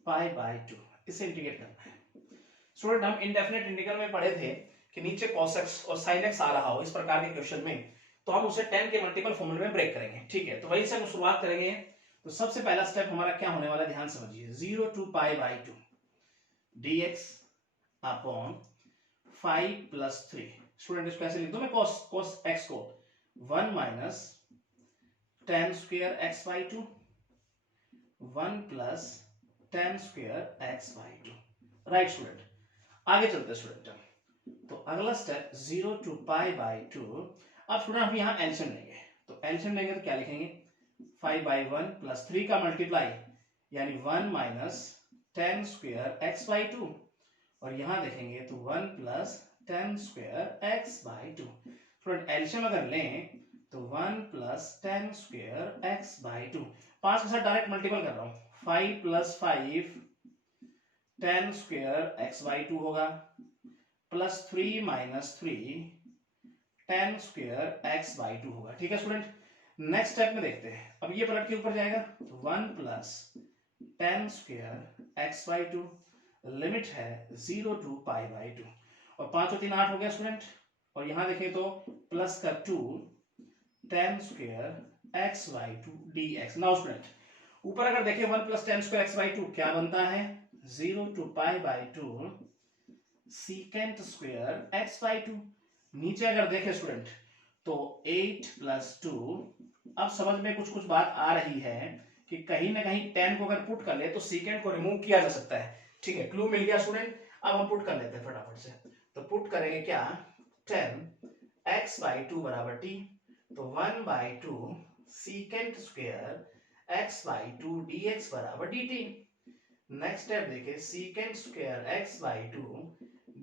π/2, इसे इंटीग्रेट करना है। स्टूडेंट हम इंडेफिनेट इंटीग्रल में पढ़े थे कि नीचे cos x और sin x आ रहा हो इस प्रकार के क्वेश्चन में, तो हम उसे 10 के मल्टीपल फॉर्मूले में ब्रेक करेंगे, ठीक है। तो वही से हम शुरुआत करेंगे। तो सबसे पहला स्टेप हमारा क्या होने वाला है, ध्यान समझिए, 0 to π/2 dx अपॉन 5 + 3। स्टूडेंट इसको ऐसे लिख दो मैं, cos x को 1 minus tan square x/2, 1 plus tan square x/2, right student. आगे चलते हैं स्टूडेंट, तो अगला स्टेप 0 to π/2। अब स्टूडेंट हम यहाँ एलसीएम लेंगे, तो एलसीएम लेंगे तो क्या लिखेंगे, 5/1 + 3 का मल्टीप्लाई, यानी 1 माइनस tan स्क्वायर x/2, और यहाँ देखेंगे तो 1 plus tan square x/2। Student LCM अगर लें तो 1 प्लस tan स्क्वायर x/2, 5 के साथ डायरेक्ट मल्टीपल कर रहा हूँ, 5 + 5 tan स्क्वायर x/2 होगा, plus 3 minus 3 tan square x/2 होगा, ठीक है स्टूडेंट। नेक्स्ट स्टेप में देखते हैं, अब ये पलट के ऊपर जाएगा, तो 1 plus tan square x/2, limit है 0 to π/2, और 5 और 3 8 हो गया स्टूडेंट। और यहां देखें तो प्लस का 2 tan square x/2 dx। Now student ऊपर अगर देखें 1 प्लस tan स्क्वायर x/2 क्या बनता है, 0 to π/2 secant स्क्वायर x/2। नीचे अगर देखें स्टूडेंट तो 8 + 2, अब समझ में कुछ कुछ बात आ रही है कि कहीं ना कहीं tan को अगर पुट कर ले तो secant को रिमूव किया जा सकता है, ठीक है। क्लू मिल गया स्टूडेंट। अब हम पुट कर लेते हैं फटाफट से, तो पुट करेंगे क्या, 10 x/2 बराबर t, तो 1/2 secant स्क्वायर x/2 dx बराबर dt। नेक्स्ट स्टेप देखिए, secant स्क्वायर x/2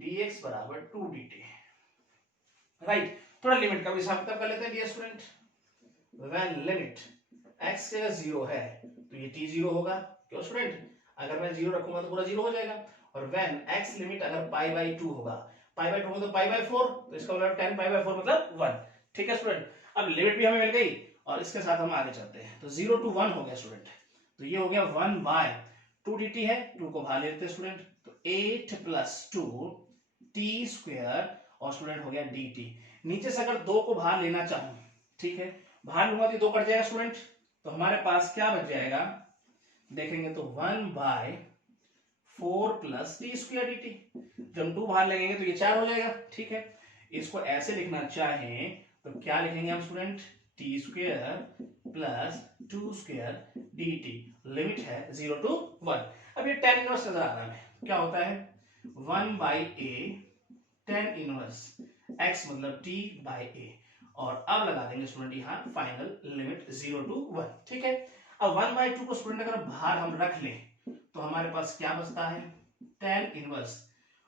dx बराबर 2 dt, राइट। थोड़ा लिमिट का भी हिसाब किताब कर लेते हैं dear student. When limit x के 0 है तो ये t 0 होगा, क्यों स्टूडेंट, अगर मैं 0 रखूंगा तो पूरा 0 हो जाएगा। और व्हेन x लिमिट अगर π/2 होगा, π/2 होगा तो π/4, तो इसका मतलब 10 π/4 मतलब 1, ठीक है स्टूडेंट। अब लिमिट भी हमें मिल गई, और इसके साथ हम आगे चलते हैं, तो 0 to 1 हो गया स्टूडेंट, तो ये हो गया 1/2 dt है, 2 को बाहर ले लेते हैं स्टूडेंट, तो 8 + 2 t स्क्वायर, और स्टूडेंट हो गया dt। नीचे से अगर 2 को बाहर लेना चाहूं, ठीक है, बाहर लूंगा तो 2 कट जाएगा स्टूडेंट, तो हमारे पास क्या बच जाएगा, देखेंगे तो 1/4 + t स्क्वायर dt। जब 2 बाहर लगेंगे तो ये 4 हो जाएगा, ठीक है। इसको ऐसे लिखना चाहें तो क्या लिखेंगे हम student, t square plus 2 square dt, limit है 0 to 1। अब ये tan इनवर्स नजर आ रहा है, क्या होता है, 1/a tan इनवर्स x मतलब t/a, और अब लगा देंगे स्टूडेंट यहाँ फाइनल लिमिट 0 to 1, ठीक है। अब 1/2 को स्टूडेंट अगर बाहर हम रख लें तो हमारे पास क्या बचता है, tan इनवर्स,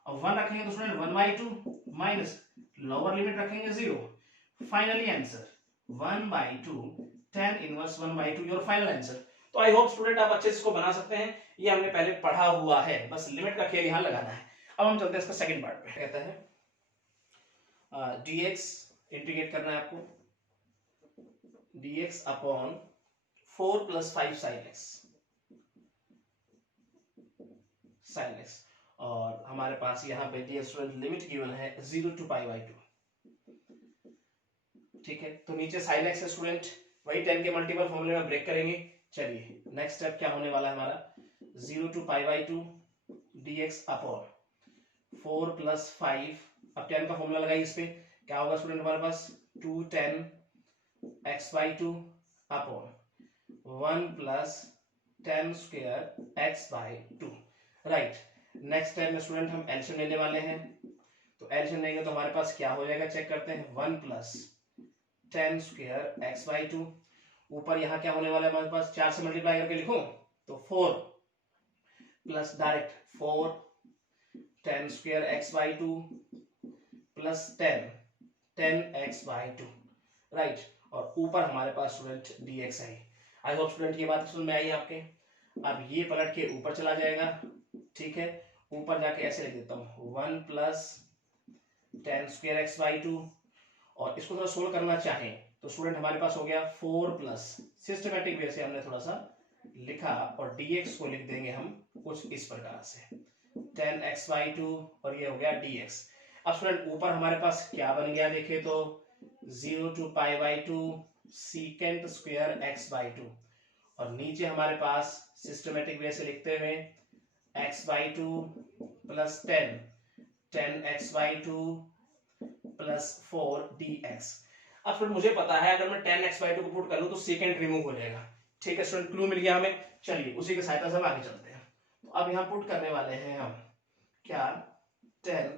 और 1 रखेंगे तो स्टूडेंट 1/2 माइनस लोअर लिमिट रखेंगे 0, finally answer 1/2 tan inverse 1/2 your final answer. तो आई होप स्टूडेंट आप अच्छे से इसको बना सकते हैं, ये हमने पहले पढ़ा हुआ है, बस लिमिट का खेल यहाँ लगाना है। अब हम चलते हैं इसका सेकंड पार्ट पे, कहता है dx इंटीग्रेट करना है आपको, dx अपॉन 4 + 5 sin x, और हमारे पास यहाँ पे डियर स्टूडेंट लिमिट गिवन है 0 to π/2, ठीक है। तो नीचे sin x है स्टूडेंट, वही 10 के मल्टीपल फॉर्मूले में ब्रेक करेंगे। चलिए नेक्स्ट स्टेप क्या होने वाला है हमारा, 0 to π/2 dx अपॉन 4 + 5, अब 10 का फॉर्मूला लगाइए इस पे, क्या होगा स्टूडेंट हमारे पास, 2 tan x/2 upon 1 plus tan square x/2, right. Next time में स्टूडेंट हम एलसीएम लेने वाले हैं, तो एलसीएम लेंगे तो हमारे पास क्या हो जाएगा, चेक करते हैं, 1 प्लस 10 स्क्वायर एक्स बाई 2, ऊपर यहाँ क्या होने वाला है हमारे पास, 4 से मल्टीप्लाई करके लिखूं तो 4 plus direct 4 10 square x by 2 plus 10 x by 2, right. और ऊपर हमारे पास स्टूडेंट dx है। आई होप स्टूडेंट ये बात समझ में आई आपके। अब ये पलट के ऊपर चला जाएगा, ठीक है, ऊपर जाके ऐसे लिख देता हूँ 1 प्लस 10 स्क्वायर एक्स बाई 2, और इसको थोड़ा सोल्व करना चाहें तो स्टूडेंट हमारे पास हो गया 4 प्लस, सिस्टमेटिक वे से हमने थोड़ा सा लिखा, और dx को लिख देंगे हम कुछ इस प्रकार से 10 एक्स बाई 2, और ये हो गया dx। अब स्टूडेंट ऊपर हमारे पास क्या बन गया देखे तो 0 to pi by 2 secant square x by 2, और नीचे हमारे पास सिस्टमेटिक वे से लिखते हुए x by 2 plus 10 x by 2 plus 4 dx। अब स्टूडेंट मुझे पता है अगर मैं 10 एक्स बाई 2 को पुट कर लूं तो सेकेंड रिमूव हो जाएगा, ठीक है स्टूडेंट, क्लू मिल गया हमें। चलिए उसी की सहायता से हम आगे चलते हैं। तो अब यहाँ पुट करने वाले हैं हम क्या, 10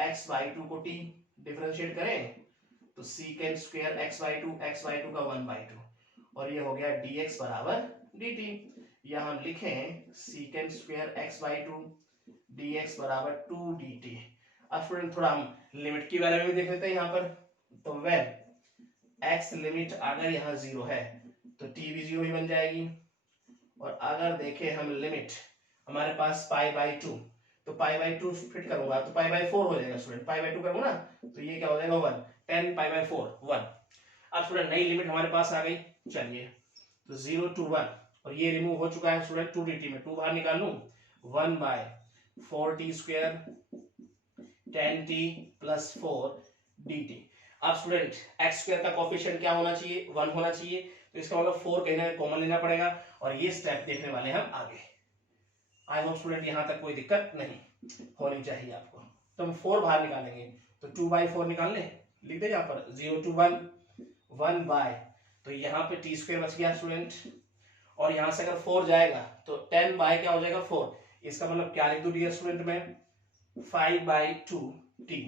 एक्स बाई 2 को t डिफरेंशिएट करें तो सीकेंट स्क्वायर एक्स बाई 2 का 1 बाई 2, और ये हो गया dx बराबर dt, या हम लिखें secant square x by 2 dx बराबर 2 dt। अब स्टूडेंट थोड़ा हम लिमिट के बारे में भी देख लेते हैं यहाँ पर। तो व्हेन x लिमिट अगर यहाँ 0 है तो t भी 0 ही बन जाएगी, और अगर देखें हम लिमिट हमारे पास पाई बाई 2, तो पाई बाई 2 फिट करूंगा तो पाई बाई 4 हो जाएगा स्टूडेंट, पाई बाई 2 करूंगा ना तो ये क्या हो जाएगा 1, 10 पाई बाई 4 1। अब स्टूडेंट नई लिमिट हमारे पास आ गई, चलिए तो 0 to 1, और ये रिमूव हो चुका है स्टूडेंट 2 dt में, 2 बाहर निकाल लूं 1 by 4t square 10t plus 4 dt। अब स्टूडेंट x स्क्वायर का कोफिशिएंट क्या होना चाहिए, 1 होना चाहिए, तो इसका मतलब 4 कहीं ना कॉमन लेना पड़ेगा, और ये स्टेप देखने वाले हम आगे। आई होप स्टूडेंट यहां तक कोई दिक्कत नहीं होनी चाहिए आपको। तो हम 4 बाहर निकालेंगे तो 2 बाई 4 निकाल लें, लिख दे यहाँ पर 0 to 1 1 बाय, तो यहाँ पे टी स्क्वायर बच गया स्टूडेंट, और यहाँ से अगर 4 जाएगा तो 10 बाय क्या हो जाएगा 4, इसका मतलब क्या लिख दूं डियर स्टूडेंट में 5 बाई 2 टी,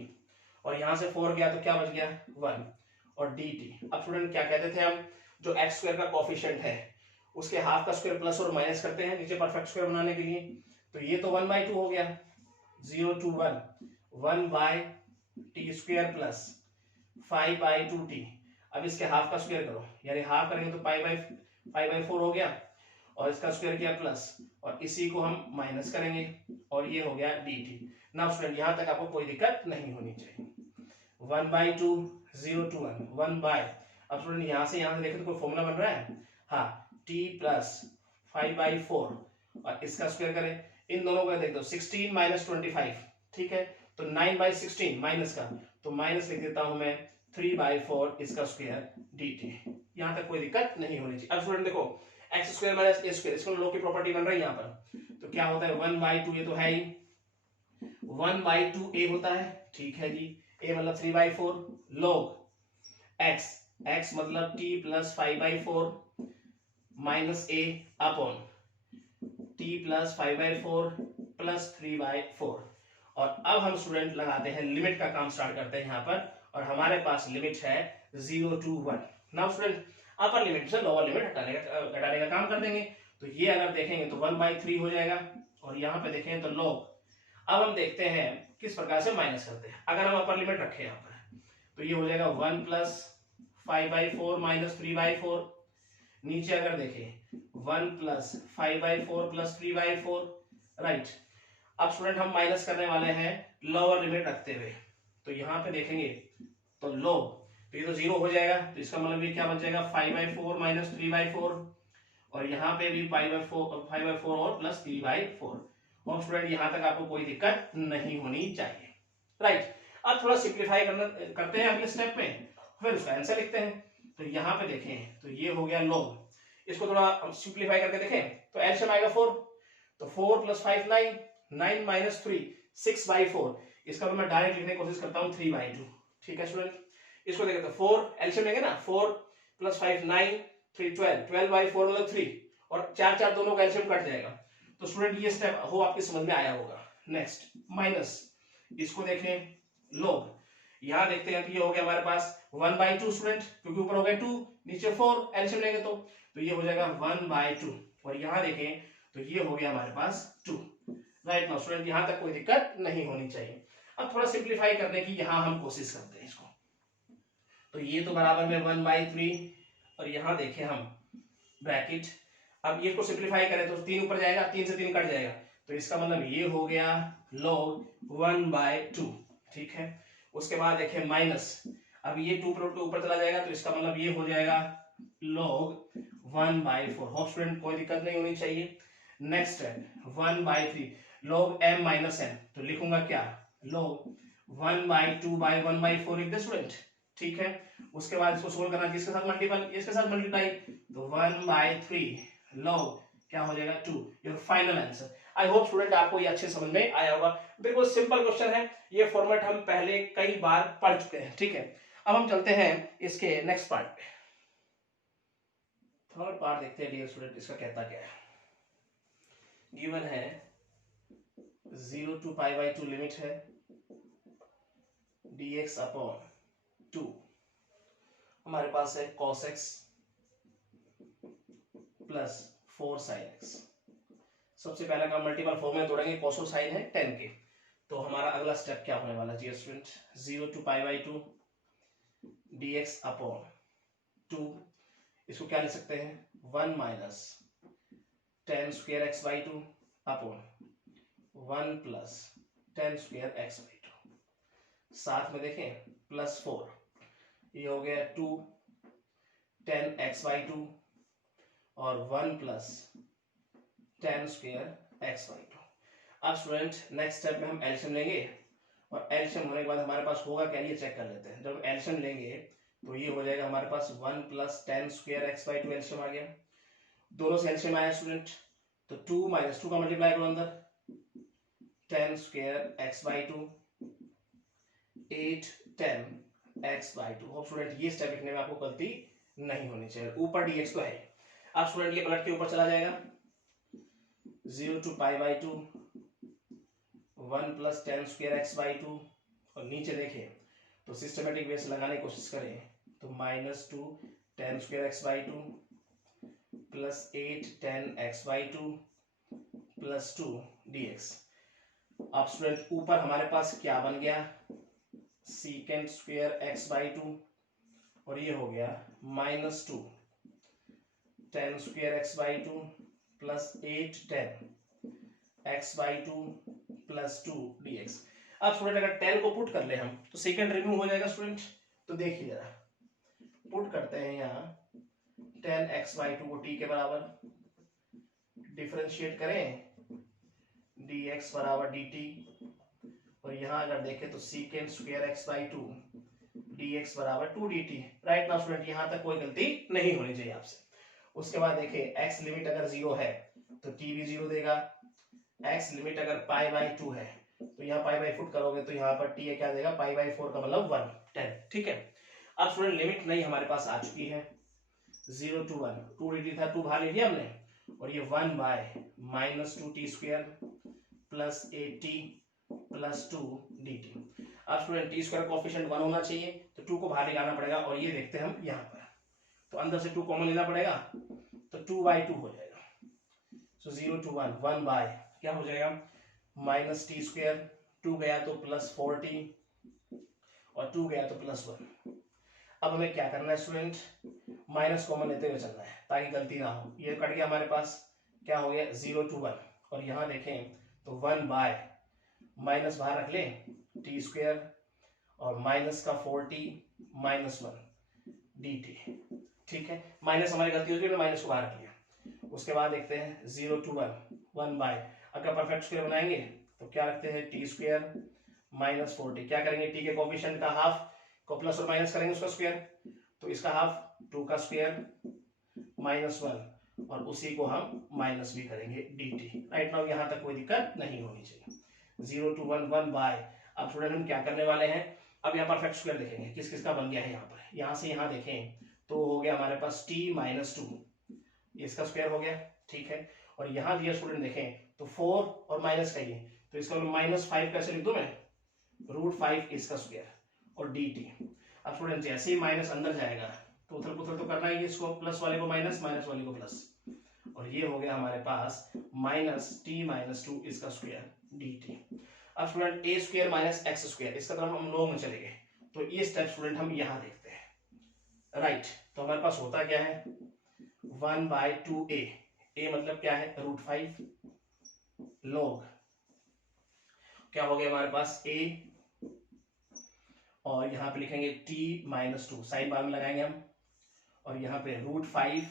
और यहाँ से 4 गया तो क्या बच गया 1 और dt। अब स्टूडेंट क्या कहते थे हम, जो x स्क्वायर का कोफिशिएंट है उसके हाफ का स्क्वायर प्लस और माइनस करते हैं नीचे परफेक्ट स्क्वायर बनाने के लिए, तो ये तो 1 बाई 2 हो गया, 0 to 1 1 by t square plus 5 by 2t। अब इसके हाफ का स्क्वायर करो, यानी हाफ करेंगे तो पाई बाई 4 हो गया, और इसका स्क्वायर किया प्लस, और इसी को हम माइनस करेंगे, और ये हो गया dt। नाउ स्टूडेंट यहां तक आपको कोई दिक्कत नहीं होनी चाहिए। 1 बाई 2 0 to 1 1 बाय, अब स्टूडेंट यहां से देखें तो कोई फॉर्मूला बन रहा है, हाँ t प्लस 5 बाई 4, और इसका स्क्वायर करें, इन दोनों को देख दो 16 माइनस 25, ठीक है, तो 9 बाई 16 माइनस का, तो माइनस लिख देता हूं मैं 3 बाई 4 इसका स्क्वायर dt। यहां तक कोई दिक्कत नहीं होनी चाहिए। अब स्टूडेंट देखो एक्स स्क्वायर माइनस ए स्क्वायर, इसको लो की प्रॉपर्टी बन रही है यहाँ पर, तो क्या होता है 1 बाई 2, ये तो है ही 1 बाई 2 ए होता है, ठीक है जी, ए मतलब 3 बाई 4 log x मतलब t plus 5 by 4 minus A upon t plus 5 by 4 plus 3 by 4। और अब हम स्टूडेंट लगाते हैं लिमिट का काम स्टार्ट करते हैं यहाँ पर, और हमारे पास लिमिट है 0 to 1। Now student upper limit से लोअर लिमिट घटाने का काम कर देंगे, तो ये अगर देखेंगे तो 1 बाई 3 हो जाएगा, और यहाँ पे देखें तो log। अब हम देखते हैं किस प्रकार से माइनस करते हैं। अगर हम अपर लिमिट रखें यहाँ पर तो ये हो जाएगा 1 प्लस 5 बाई 4 माइनस 3 बाई 4, नीचे अगर देखें 1 plus 5 by 4 plus 3 by 4, right. अब स्टूडेंट हम माइनस करने वाले हैं लोअर लिमिट रखते हुए, तो यहाँ पे देखेंगे तो log, तो ये तो 0 हो जाएगा, तो इसका मतलब ये क्या बन जाएगा 5 बाई 4 माइनस 3 बाई 4, और यहाँ पे भी 5 बाई 4 और प्लस 3 बाई 4। और स्टूडेंट यहाँ तक आपको कोई दिक्कत नहीं होनी चाहिए, राइट। अब थोड़ा सिंप्लीफाई करते हैं अगले स्टेप में, फिर उसका आंसर लिखते हैं। तो यहाँ पे देखें तो ये हो गया log, इसको थोड़ा सिंप्लीफाई करके देखें तो एलसीएम आएगा 4, तो 4 प्लस 5 9, 9 माइनस 3 6 बाई 4, इसका मैं डायरेक्ट लिखने की कोशिश करता हूँ 3 बाई 2, ठीक है स्टूडेंट। इसको देखें तो 4 एलसीएम लेंगे ना, 4 प्लस 5 9 3 12, 12 बाई 4 मतलब 3, और 4 दोनों का एलसीएम कट जाएगा। तो स्टूडेंट ये स्टेप हो आपके समझ में आया होगा। नेक्स्ट माइनस, इसको देखें log, यहाँ देखते हैं कि ये हो गया हमारे पास 1/2 स्टूडेंट, क्योंकि ऊपर हो गया 2 नीचे 4, एलसीएम लेंगे तो ये हो जाएगा 1/2, और यहाँ देखें तो ये हो गया हमारे पास 2। राइट नाउ स्टूडेंट यहाँ तक कोई दिक्कत नहीं होनी चाहिए। अब थोड़ा सिंप्लीफाई करने की यहाँ हम कोशिश करते हैं इसको। तो ये तो बराबर में 1/3, और यहाँ देखें हम ब्रैकेट, अब ये को सिंप्लीफाई करें तो 3 ऊपर जाएगा, 3 से 3 कट जाएगा, तो इसका मतलब ये हो गया log 1/2। ठीक है, उसके बाद देखें माइनस, अब ये 2 के ऊपर चला जाएगा तो इसका मतलब ये हो जाएगा log 1/4। होप स्टूडेंट कोई दिक्कत नहीं होनी चाहिए। नेक्स्ट है 1/3 log m माइनस m, तो लिखूंगा क्या log 1/2/1/4 लिख दे स्टूडेंट। ठीक है, उसके बाद इसको सोल्व करना, किसके साथ मल्टीपल, इसके साथ मल्टीप्लाई, तो 1/3 log क्या हो जाएगा 2, your final answer. I hope student आपको ये अच्छे समझ में आया होगा। बिल्कुल सिंपल क्वेश्चन है, ये फॉर्मेट हम पहले कई बार पढ़ चुके हैं। ठीक है, अब हम चलते हैं इसके नेक्स्ट पार्ट पे। थर्ड पार्ट देखते हैं डियर स्टूडेंट, इसका कहता क्या है। गिवन है 0 to π/2 लिमिट है dx अपॉन 2, हमारे पास है cos x plus 4 sin x। सबसे पहला काम मल्टीपल फॉर्म में तोड़ेंगे, कोसो साइन है 10 के, तो हमारा अगला स्टेप क्या होने वाला जी स्टूडेंट, 0 to π/2 dx अपॉन 2, इसको क्या लिख सकते हैं 1 minus tan square x/2 upon 1 plus tan square x/2, साथ में देखें प्लस 4, ये हो गया 2 tan x/2 और 1 प्लस tan स्क्वायर x/2। अब स्टूडेंट नेक्स्ट स्टेप में हम एलसीएम लेंगे, और एलसीएम होने के बाद हमारे पास होगा क्या, ये चेक कर लेते हैं। जब एलसीएम लेंगे तो ये हो जाएगा हमारे पास 1 plus tan square x/2 LCM आ गया, दोनों से एलसीएम आया स्टूडेंट, तो 2 माइनस 2 का मल्टीप्लाई करो अंदर, tan square x/2 8 tan x/2। Hope student ये स्टेप लिखने में आपको गलती नहीं होनी चाहिए, ऊपर dx तो है। अब स्टूडेंट ये पलट के ऊपर चला जाएगा, 0 to π/2 1 plus tan square x/2, और नीचे देखें तो सिस्टमेटिक वे से लगाने की कोशिश करें, तो -2 tan square x/2 plus 8 tan x/2 plus 2 dx। अब स्टूडेंट ऊपर हमारे पास क्या बन गया, secant स्क्वायर x/2, और ये हो गया -2 tan square x/2 plus 8 tan x/2 plus 2 dx। अब स्टूडेंट अगर tan को पुट कर ले हम तो सेकंड रिमूव हो जाएगा स्टूडेंट, तो देखिए जरा पुट करते हैं यहाँ tan x/2 को t के बराबर, डिफरेंशिएट करें dx बराबर dt, और यहाँ अगर देखें तो secant स्क्वायर x/2 dx बराबर 2 dt। राइट नाउ स्टूडेंट यहाँ तक कोई गलती नहीं होनी चाहिए आपसे। उसके बाद देखिए x लिमिट अगर 0 है तो t भी 0 देगा, x लिमिट अगर π/2 है तो यहाँ π/4 करोगे तो यहाँ पर t क्या देगा, π/4 का मतलब 1 10। ठीक है, अब स्टूडेंट लिमिट नहीं हमारे पास आ चुकी है, 0 to 1 2 dt था, 2 बाहर ले लिया हमने, और ये 1/-2t square plus 8t plus 2 dt। अब स्टूडेंट t स्क्वायर कोएफिशिएंट 1 होना चाहिए, तो 2 को बाहर निकालना पड़ेगा, और ये देखते हैं हम यहाँ पर, तो अंदर से 2 कॉमन लेना पड़ेगा, तो 2/2 हो जाएगा। सो 0 to 1 1 बाय क्या हो जाएगा -t स्क्वायर, 2 गया तो प्लस 4t, और 2 गया तो प्लस 1। अब हमें क्या करना है स्टूडेंट, माइनस कॉमन लेते हुए चलना है ताकि गलती ना हो। ये कट गया हमारे पास, क्या हो गया 0 to 1, और यहाँ देखें तो 1 बाय माइनस बाहर रख लें टी स्क्वायर, और माइनस का 4t माइनस 1 dt। ठीक है, माइनस हमारी गलती होगी, माइनस को बाहर रख लिया। उसके बाद देखते हैं 0 to 1 बाय, अगर परफेक्ट स्क्वायर बनाएंगे तो क्या रखते हैं टी स्क्वायर माइनस 4t, क्या करेंगे टी के कोएफिशिएंट का हाफ को प्लस और माइनस करेंगे उसका स्क्वायर, तो इसका हाफ 2 का स्क्वायर -1, और उसी को हम माइनस भी करेंगे dt। राइट नाउ यहाँ तक कोई दिक्कत नहीं होनी चाहिए। 0 to 1 बाय, अब स्टूडेंट हम क्या करने वाले हैं, अब यहाँ परफेक्ट स्क्वायर देखेंगे किस किस का बन गया है। यहाँ पर यहाँ से यहाँ देखें तो हो गया हमारे पास t -2, इसका स्क्वायर हो गया। ठीक है, और यहाँ दिया स्टूडेंट देखें तो 4 और माइनस का ही, तो इसका -5 कैसे लिख दूं मैं, √5 इसका स्क्वायर और dt। अब स्टूडेंट जैसे ही माइनस अंदर जाएगा तो उथल पुथल तो करना ही है, इसको प्लस वाले को माइनस, माइनस वाले को प्लस, और ये हो गया हमारे पास -t-2 इसका स्क्वायर dt। अब student a square minus x square, इसका तरफ हम लोग में चले गए, तो ये स्टेप स्टूडेंट हम यहां देखते हैं। राइट, तो हमारे पास होता क्या है 1/2a, a मतलब क्या है √5 log, क्या हो गया हमारे पास a, और यहाँ पे लिखेंगे t-2, साइन बाद में लगाएंगे हम, और यहाँ पे √5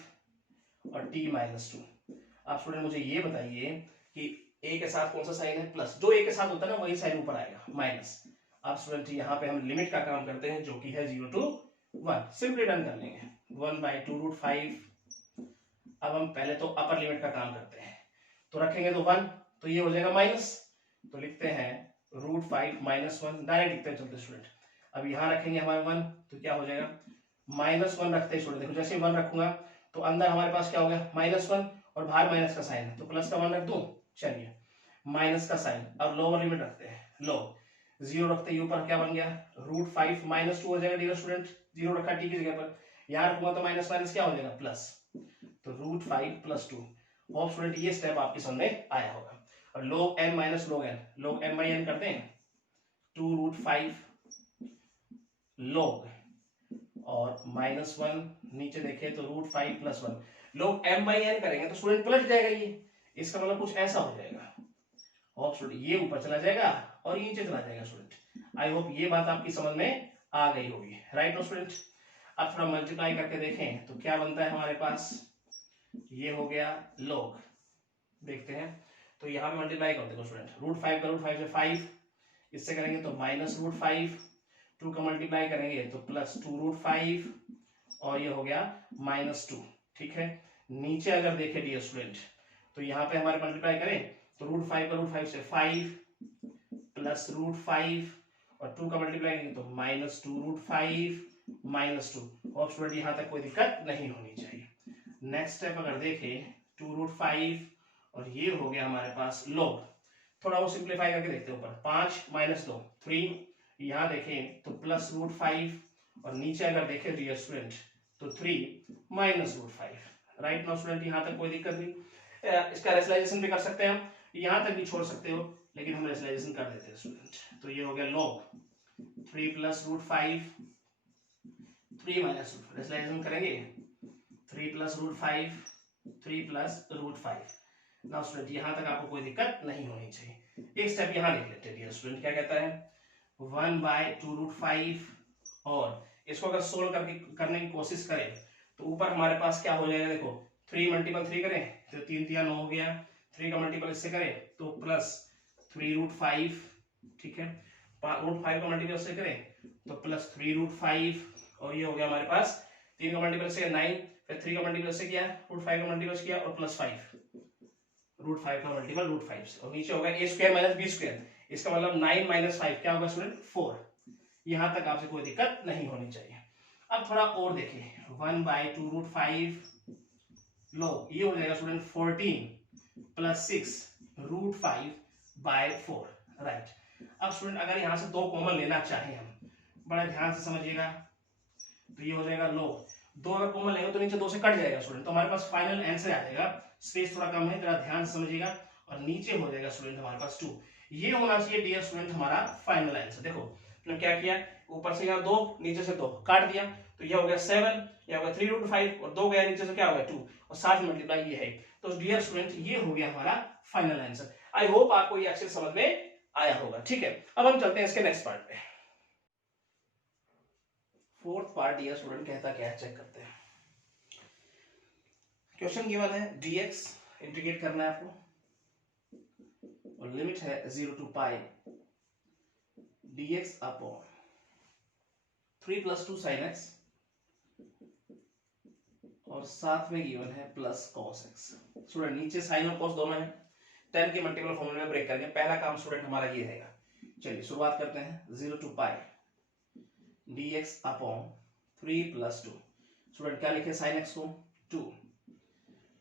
और t-2। आप स्टूडेंट मुझे ये बताइए कि a के साथ कौन सा साइन है प्लस, जो a के साथ होता है ना वही साइन ऊपर आएगा माइनस। अब स्टूडेंट यहाँ पे हम लिमिट का काम करते हैं जो कि है 0 to 1, सिंपली डन कर लेंगे 1/2 √5। अब हम पहले तो अपर लिमिट का काम करते हैं, तो रखेंगे तो 1, तो ये हो जाएगा माइनस, तो लिखते हैं √5 -1, डायरेक्ट लिखते हैं चलते स्टूडेंट। अब यहाँ रखेंगे हमारे 1, तो क्या हो जाएगा -1 रखते हैं स्टूडेंट। देखो जैसे 1 रखूंगा तो अंदर हमारे पास क्या हो गया -1, और बाहर माइनस का साइन है तो प्लस का 1 रख दूं, चलिए माइनस का साइन। अब लोअर लिमिट रखते हैं, लो 0 रखते हैं, ऊपर क्या बन गया √5 -2 हो जाएगा डियर स्टूडेंट, 0 रखा t की जगह पर, यहाँ रखूंगा तो माइनस माइनस क्या हो जाएगा प्लस, तो √5 + 2। होप स्टूडेंट ये स्टेप आपके सामने आया होगा। और log m - log n, log m/n करते हैं 2√5 log, और -1 नीचे देखें तो √5 + 1, log m/n करेंगे तो स्टूडेंट पलट जाएगा ये, इसका मतलब कुछ ऐसा हो जाएगा। होप स्टूडेंट ये ऊपर चला जाएगा और ये नीचे चला जाएगा स्टूडेंट। आई होप ये बात आपकी समझ में आ गई होगी, राइट नो स्टूडेंट। अब थोड़ा मल्टीप्लाई करके देखें तो क्या बनता है हमारे पास, ये हो गया log, देखते हैं तो यहाँ पे मल्टीप्लाई कर देखो स्टूडेंट, √5 का √5 से 5, इससे करेंगे तो -√5, 2 का मल्टीप्लाई करेंगे तो +2√5, और ये हो गया -2, ठीक है। नीचे अगर देखें डियर स्टूडेंट तो यहाँ पे हमारे मल्टीप्लाई करें तो √5 का √5 से 5 +√5, और 2 का मल्टीप्लाई करेंगे तो -2√5 -2। और स्टूडेंट यहाँ तक कोई दिक्कत नहीं होनी चाहिए। नेक्स्ट स्टेप अगर देखें 2√5, और ये हो गया हमारे पास log, थोड़ा वो सिंप्लीफाई करके देखते हैं, ऊपर 5 - 2 3, यहाँ देखें तो +√5, और नीचे अगर देखें डियर स्टूडेंट तो 3 -√5। राइट नाउ स्टूडेंट यहाँ तक कोई दिक्कत नहीं, इसका रेशनलाइजेशन भी कर सकते हैं हम, यहाँ तक भी छोड़ सकते हो, लेकिन हम रेशनलाइजेशन कर देते हैं स्टूडेंट। तो ये हो गया log 3 +√5, 3 - रेशनलाइजेशन करेंगे 3 +√5, 3 +√5। नाउ स्टूडेंट यहाँ तक आपको कोई दिक्कत नहीं होनी चाहिए। एक स्टेप यहाँ लिख लेते हैं डियर स्टूडेंट, क्या कहता है 1/2√5, और इसको अगर सोल्व करने की कोशिश करें तो ऊपर हमारे पास क्या हो जाएगा, देखो 3 × 3 करें तो 3 × 3 9 हो गया, 3 का मल्टीपल इससे करें तो +3√5, ठीक है, √5 का मल्टीपल से करें तो +3√5, और ये हो गया हमारे पास 3 का मल्टीपल से 9, फिर 3 का मल्टीपल से किया, √5 का मल्टीपल किया, और +5, √5 का मल्टीपल √5 से, और नीचे होगा a² - b², इसका मतलब 9 - 5 क्या होगा स्टूडेंट 4। यहां तक आपसे कोई दिक्कत नहीं होनी चाहिए। अब थोड़ा और देखें 1/2√5 लो, ये हो जाएगा स्टूडेंट 14 + 6 √5/4, राइट। अब स्टूडेंट अगर यहां से 2 कॉमन लेना चाहें हम, बड़ा ध्यान से समझिएगा, तो ये हो जाएगा लो, 2 अगर कॉमन लेंगे तो नीचे 2 से कट जाएगा स्टूडेंट, तो हमारे पास फाइनल आंसर आ जाएगा, स्पेस थोड़ा कम है, जरा ध्यान से समझिएगा, और नीचे हो जाएगा स्टूडेंट हमारे पास 2। ये होना चाहिए डियर स्टूडेंट हमारा फाइनल आंसर। देखो तो क्या किया, ऊपर से यहाँ 2, नीचे से 2 काट दिया, तो ये हो गया 7, ये हो गया 3√5, और 2 गया नीचे से क्या हो गया 2, और 7 मल्टीप्लाई ये है। तो डियर स्टूडेंट ये हो गया हमारा फाइनल आंसर। आई होप आपको ये एक्सेस समझ में आया होगा, ठीक है। अब हम चलते हैं इसके नेक्स्ट पार्ट पे। फोर्थ पार्ट डियर स्टूडेंट कहता क्या है, चेक करते हैं। क्वेश्चन गिवन है dx इंटीग्रेट करना है आपको, और लिमिट है 0 to π dx upon 3 + 2 sin x, और साथ में गिवन है प्लस cos x। स्टूडेंट नीचे साइन और cos दोनों है, 10 के मल्टीपल फॉर्मूले में ब्रेक करेंगे, पहला काम स्टूडेंट हमारा ये रहेगा। चलिए शुरुआत करते हैं 0 to π dx अपॉन 3 + 2, स्टूडेंट क्या लिखे sin x को 2,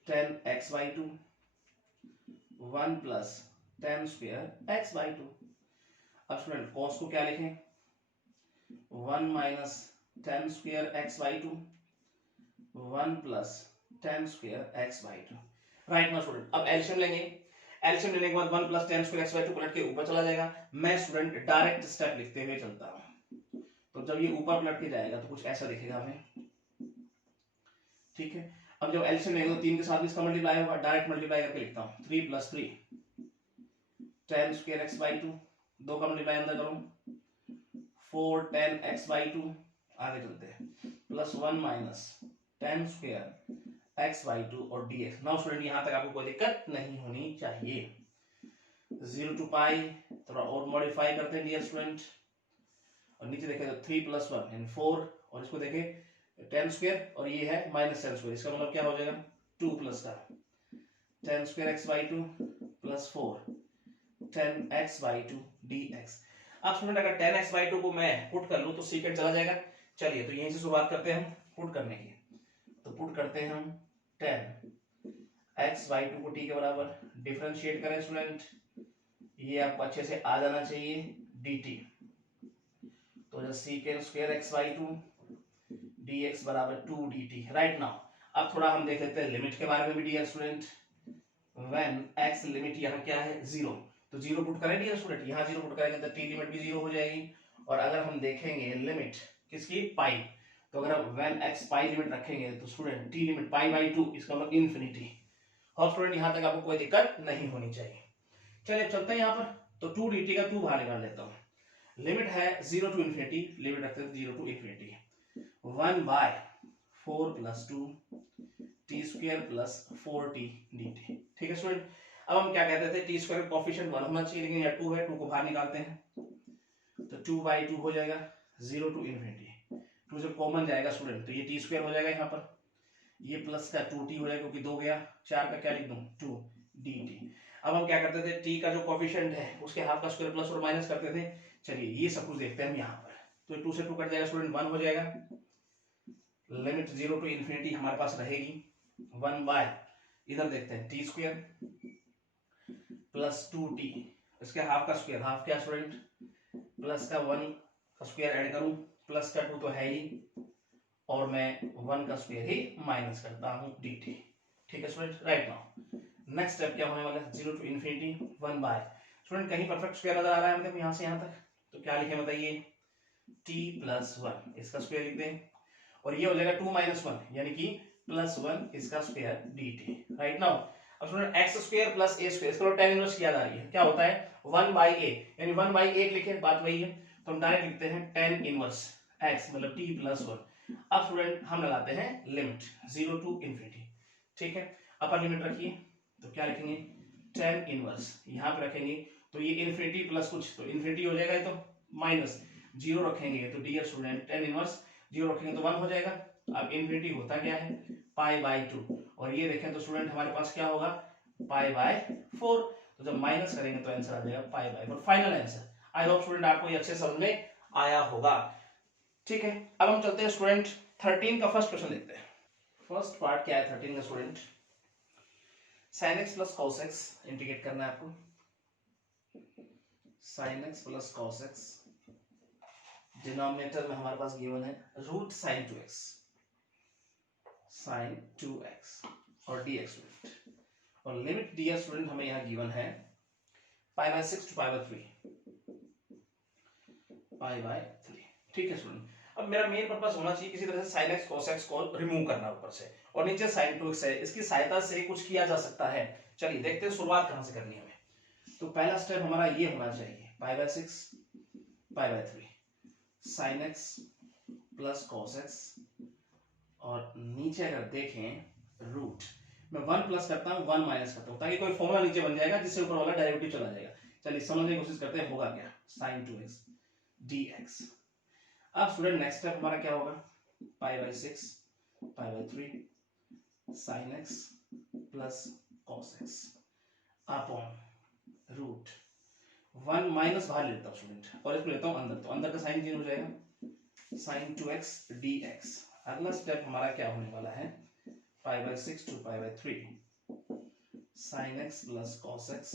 10x/2, 1 + tan² x/2। अब स्टूडेंट कॉस को क्या लिखें, 1 minus ten square x by two, 1 plus ten square x by two. Right ना स्टूडेंट, अब एलसीएम लेंगे, एलसीएम लेने के बाद 1 plus ten square x by two पलट के ऊपर चला जाएगा। मैं स्टूडेंट डायरेक्ट स्टेप लिखते हुए चलता हूं, तो जब ये ऊपर पलट के जाएगा तो कुछ ऐसा दिखेगा हमें, ठीक है। अब जब एलसीएम लेंगे तो 3 के साथ इसका मल्टीप्लाई होगा, डायरेक्ट मल्टीप्लाई करके लिखता हूं, 3 plus 3 ten square x by two, 2 का मल्टीप्लाई अंदर करो, 4 टेन एक्स बाई टू, आगे चलते हैं, plus 1 minus ten square x by two और डी एक्स। नाउ स्टूडेंट यहां तक आपको कोई दिक्कत नहीं होनी चाहिए। 0 टू पाई थोड़ा और मॉडिफाई करते हैं डियर स्टूडेंट, और नीचे देखें तो 3 प्लस 1 यानी 4, और इसको देखें टेन स्क्वायर और ये है माइनस टेन स्क्वायर, इसका मतलब क्या हो जाएगा 2 प्लस का ten square x by two plus 4 ten x by two D x. अब स्टूडेंट अगर टेन एक्स बाई टू को मैं पुट कर लूं तो सीकेंड चला जाएगा। चलिए तो यहीं से शुरुआत करते हैं हम पुट करने की, तो पुट करते हैं हम टेन एक्स बाई टू को टी के बराबर डिफरेंशिएट करें स्टूडेंट, ये आपको अच्छे से आ जाना चाहिए डी टी, तो secant square x by two D x बराबर 2 डी टी। राइट नाउ अब थोड़ा हम देख लेते हैं लिमिट के बारे में भी dear student. When x limit यहाँ क्या है 0, तो 0 पुट करें डियर स्टूडेंट, यहाँ 0 पुट करेंगे तो टी लिमिट भी 0 हो जाएगी। और अगर हम देखेंगे लिमिट किसकी पाई, तो अगर हम व्हेन एक्स पाई लिमिट रखेंगे तो student T limit pi by 2, इसका मतलब इन्फिनिटी। और स्टूडेंट यहाँ तक आपको कोई दिक्कत नहीं होनी चाहिए। चलिए चलते हैं यहाँ पर, तो 2 dt का 2 बाहर निकाल लेता हूँ। लिमिट है 0 टू इन्फिनिटी, लिमिट रखते हैं 0 to infinity, 1 by 4 plus 2 t square plus 4t dt। ठीक है स्टूडेंट, अब हम क्या कहते थे टी स्क्वायर कोएफिशिएंट 1 होना चाहिए, लेकिन यहाँ 2 है, 2 को बाहर निकालते हैं तो 2 बाई 2 हो जाएगा 0 टू इन्फिनिटी, 2 से कॉमन जाएगा स्टूडेंट तो ये टी स्क्वायर हो जाएगा, यहाँ पर ये प्लस का 2t हो जाएगा क्योंकि 2 गया, 4 का क्या लिख दूं 2 dt। अब हम क्या करते थे t का जो कोएफिशिएंट है उसके हाफ का स्क्वायर प्लस और माइनस करते थे। चलिए ये सब कुछ देखते हैं हम यहाँ पर, तो 2 से 2 कट जाएगा स्टूडेंट 1 हो जाएगा, लिमिट 0 टू इन्फिनिटी हमारे पास रहेगी 1 बाय, इधर देखते हैं टी स्क्वायर प्लस 2t, इसके हाफ का स्क्वायर, हाफ क्या स्टूडेंट प्लस का 1 का स्क्वायर ऐड करूं, प्लस का 2 तो है ही, और मैं 1 का स्क्वायर ही माइनस करता हूं dt। ठीक है student, right now next step क्या होने वाला है 0 टू इन्फिनिटी 1 बाय, स्टूडेंट कहीं परफेक्ट स्क्वायर नजर आ रहा है हमको यहां से यहां तक, तो क्या लिखें बताइए t प्लस 1, इसका स्क्वायर लिख दें, और ये हो जाएगा 2 माइनस 1 यानी कि प्लस 1 इसका स्क्वायर dt। राइट नाउ अब स्टूडेंट एक्स स्क्वायर प्लस ए स्क्वायर, इसको tan इनवर्स किया जा रही है, क्या होता है 1 बाई a, यानी 1 बाई 8 लिखे, बात वही है, तो हम डायरेक्ट लिखते हैं tan इनवर्स x मतलब t प्लस 1। अब स्टूडेंट हम लगाते हैं लिमिट 0 टू इन्फिनिटी, ठीक है, अपर लिमिट रखिए, तो क्या लिखेंगे tan इनवर्स, यहाँ पे रखेंगे तो ये इन्फिनिटी प्लस कुछ तो इन्फिनिटी हो जाएगा, तो माइनस 0 रखेंगे तो डियर स्टूडेंट tan इनवर्स 0 रखेंगे तो 1 हो जाएगा। अब इन्फिनिटी होता क्या है पाई बाई 2, और ये देखें तो स्टूडेंट हमारे पास क्या होगा पाई बाय 4, तो जब माइनस करेंगे तो आंसर आ जाएगा pi by 4, final answer. I hope student आपको ये अच्छे समझ में आया होगा। ठीक है, अब हम चलते हैं स्टूडेंट 13 का फर्स्ट क्वेश्चन देखते हैं। फर्स्ट पार्ट क्या है 13 का student, sin x plus cos x integrate करना है आपको, sin x plus cos x, denominator में हमारे पास गिवन है root sin 2x, sin 2x और dx स्टूडेंट, और लिमिट डियर स्टूडेंट हमें यहाँ गिवन है pi by 6 to pi by 3, pi by 3। ठीक है स्टूडेंट, अब मेरा मेन पर्पस होना चाहिए किसी तरह से sin x cos x को रिमूव करना ऊपर से, और नीचे sin 2x है, इसकी सहायता से कुछ किया जा सकता है। चलिए देखते हैं शुरुआत कहां से करनी है हमें। तो पहला स्टेप हमारा ये होना चाहिए पाई by 6 pi by 3 sin x plus cos x, और नीचे अगर देखें रूट मैं 1 प्लस करता हूं 1 माइनस करता हूं, ताकि कोई फॉर्मूला नीचे बन जाएगा जिससे ऊपर वाला डेरिवेटिव चला जाएगा। चलिए समझने की कोशिश करते हैं होगा क्या sin 2x dx। अब स्टूडेंट नेक्स्ट स्टेप हमारा क्या होगा pi by 6 pi by 3 sin x plus cos x upon root 1 minus बाहर लेता हूं स्टूडेंट, और इसको लेता हूं अंदर, तो अंदर का साइन चेंज हो जाएगा sin 2x dx। अगला स्टेप हमारा क्या होने वाला है pi by 6 to pi by 3 sin x plus cos x,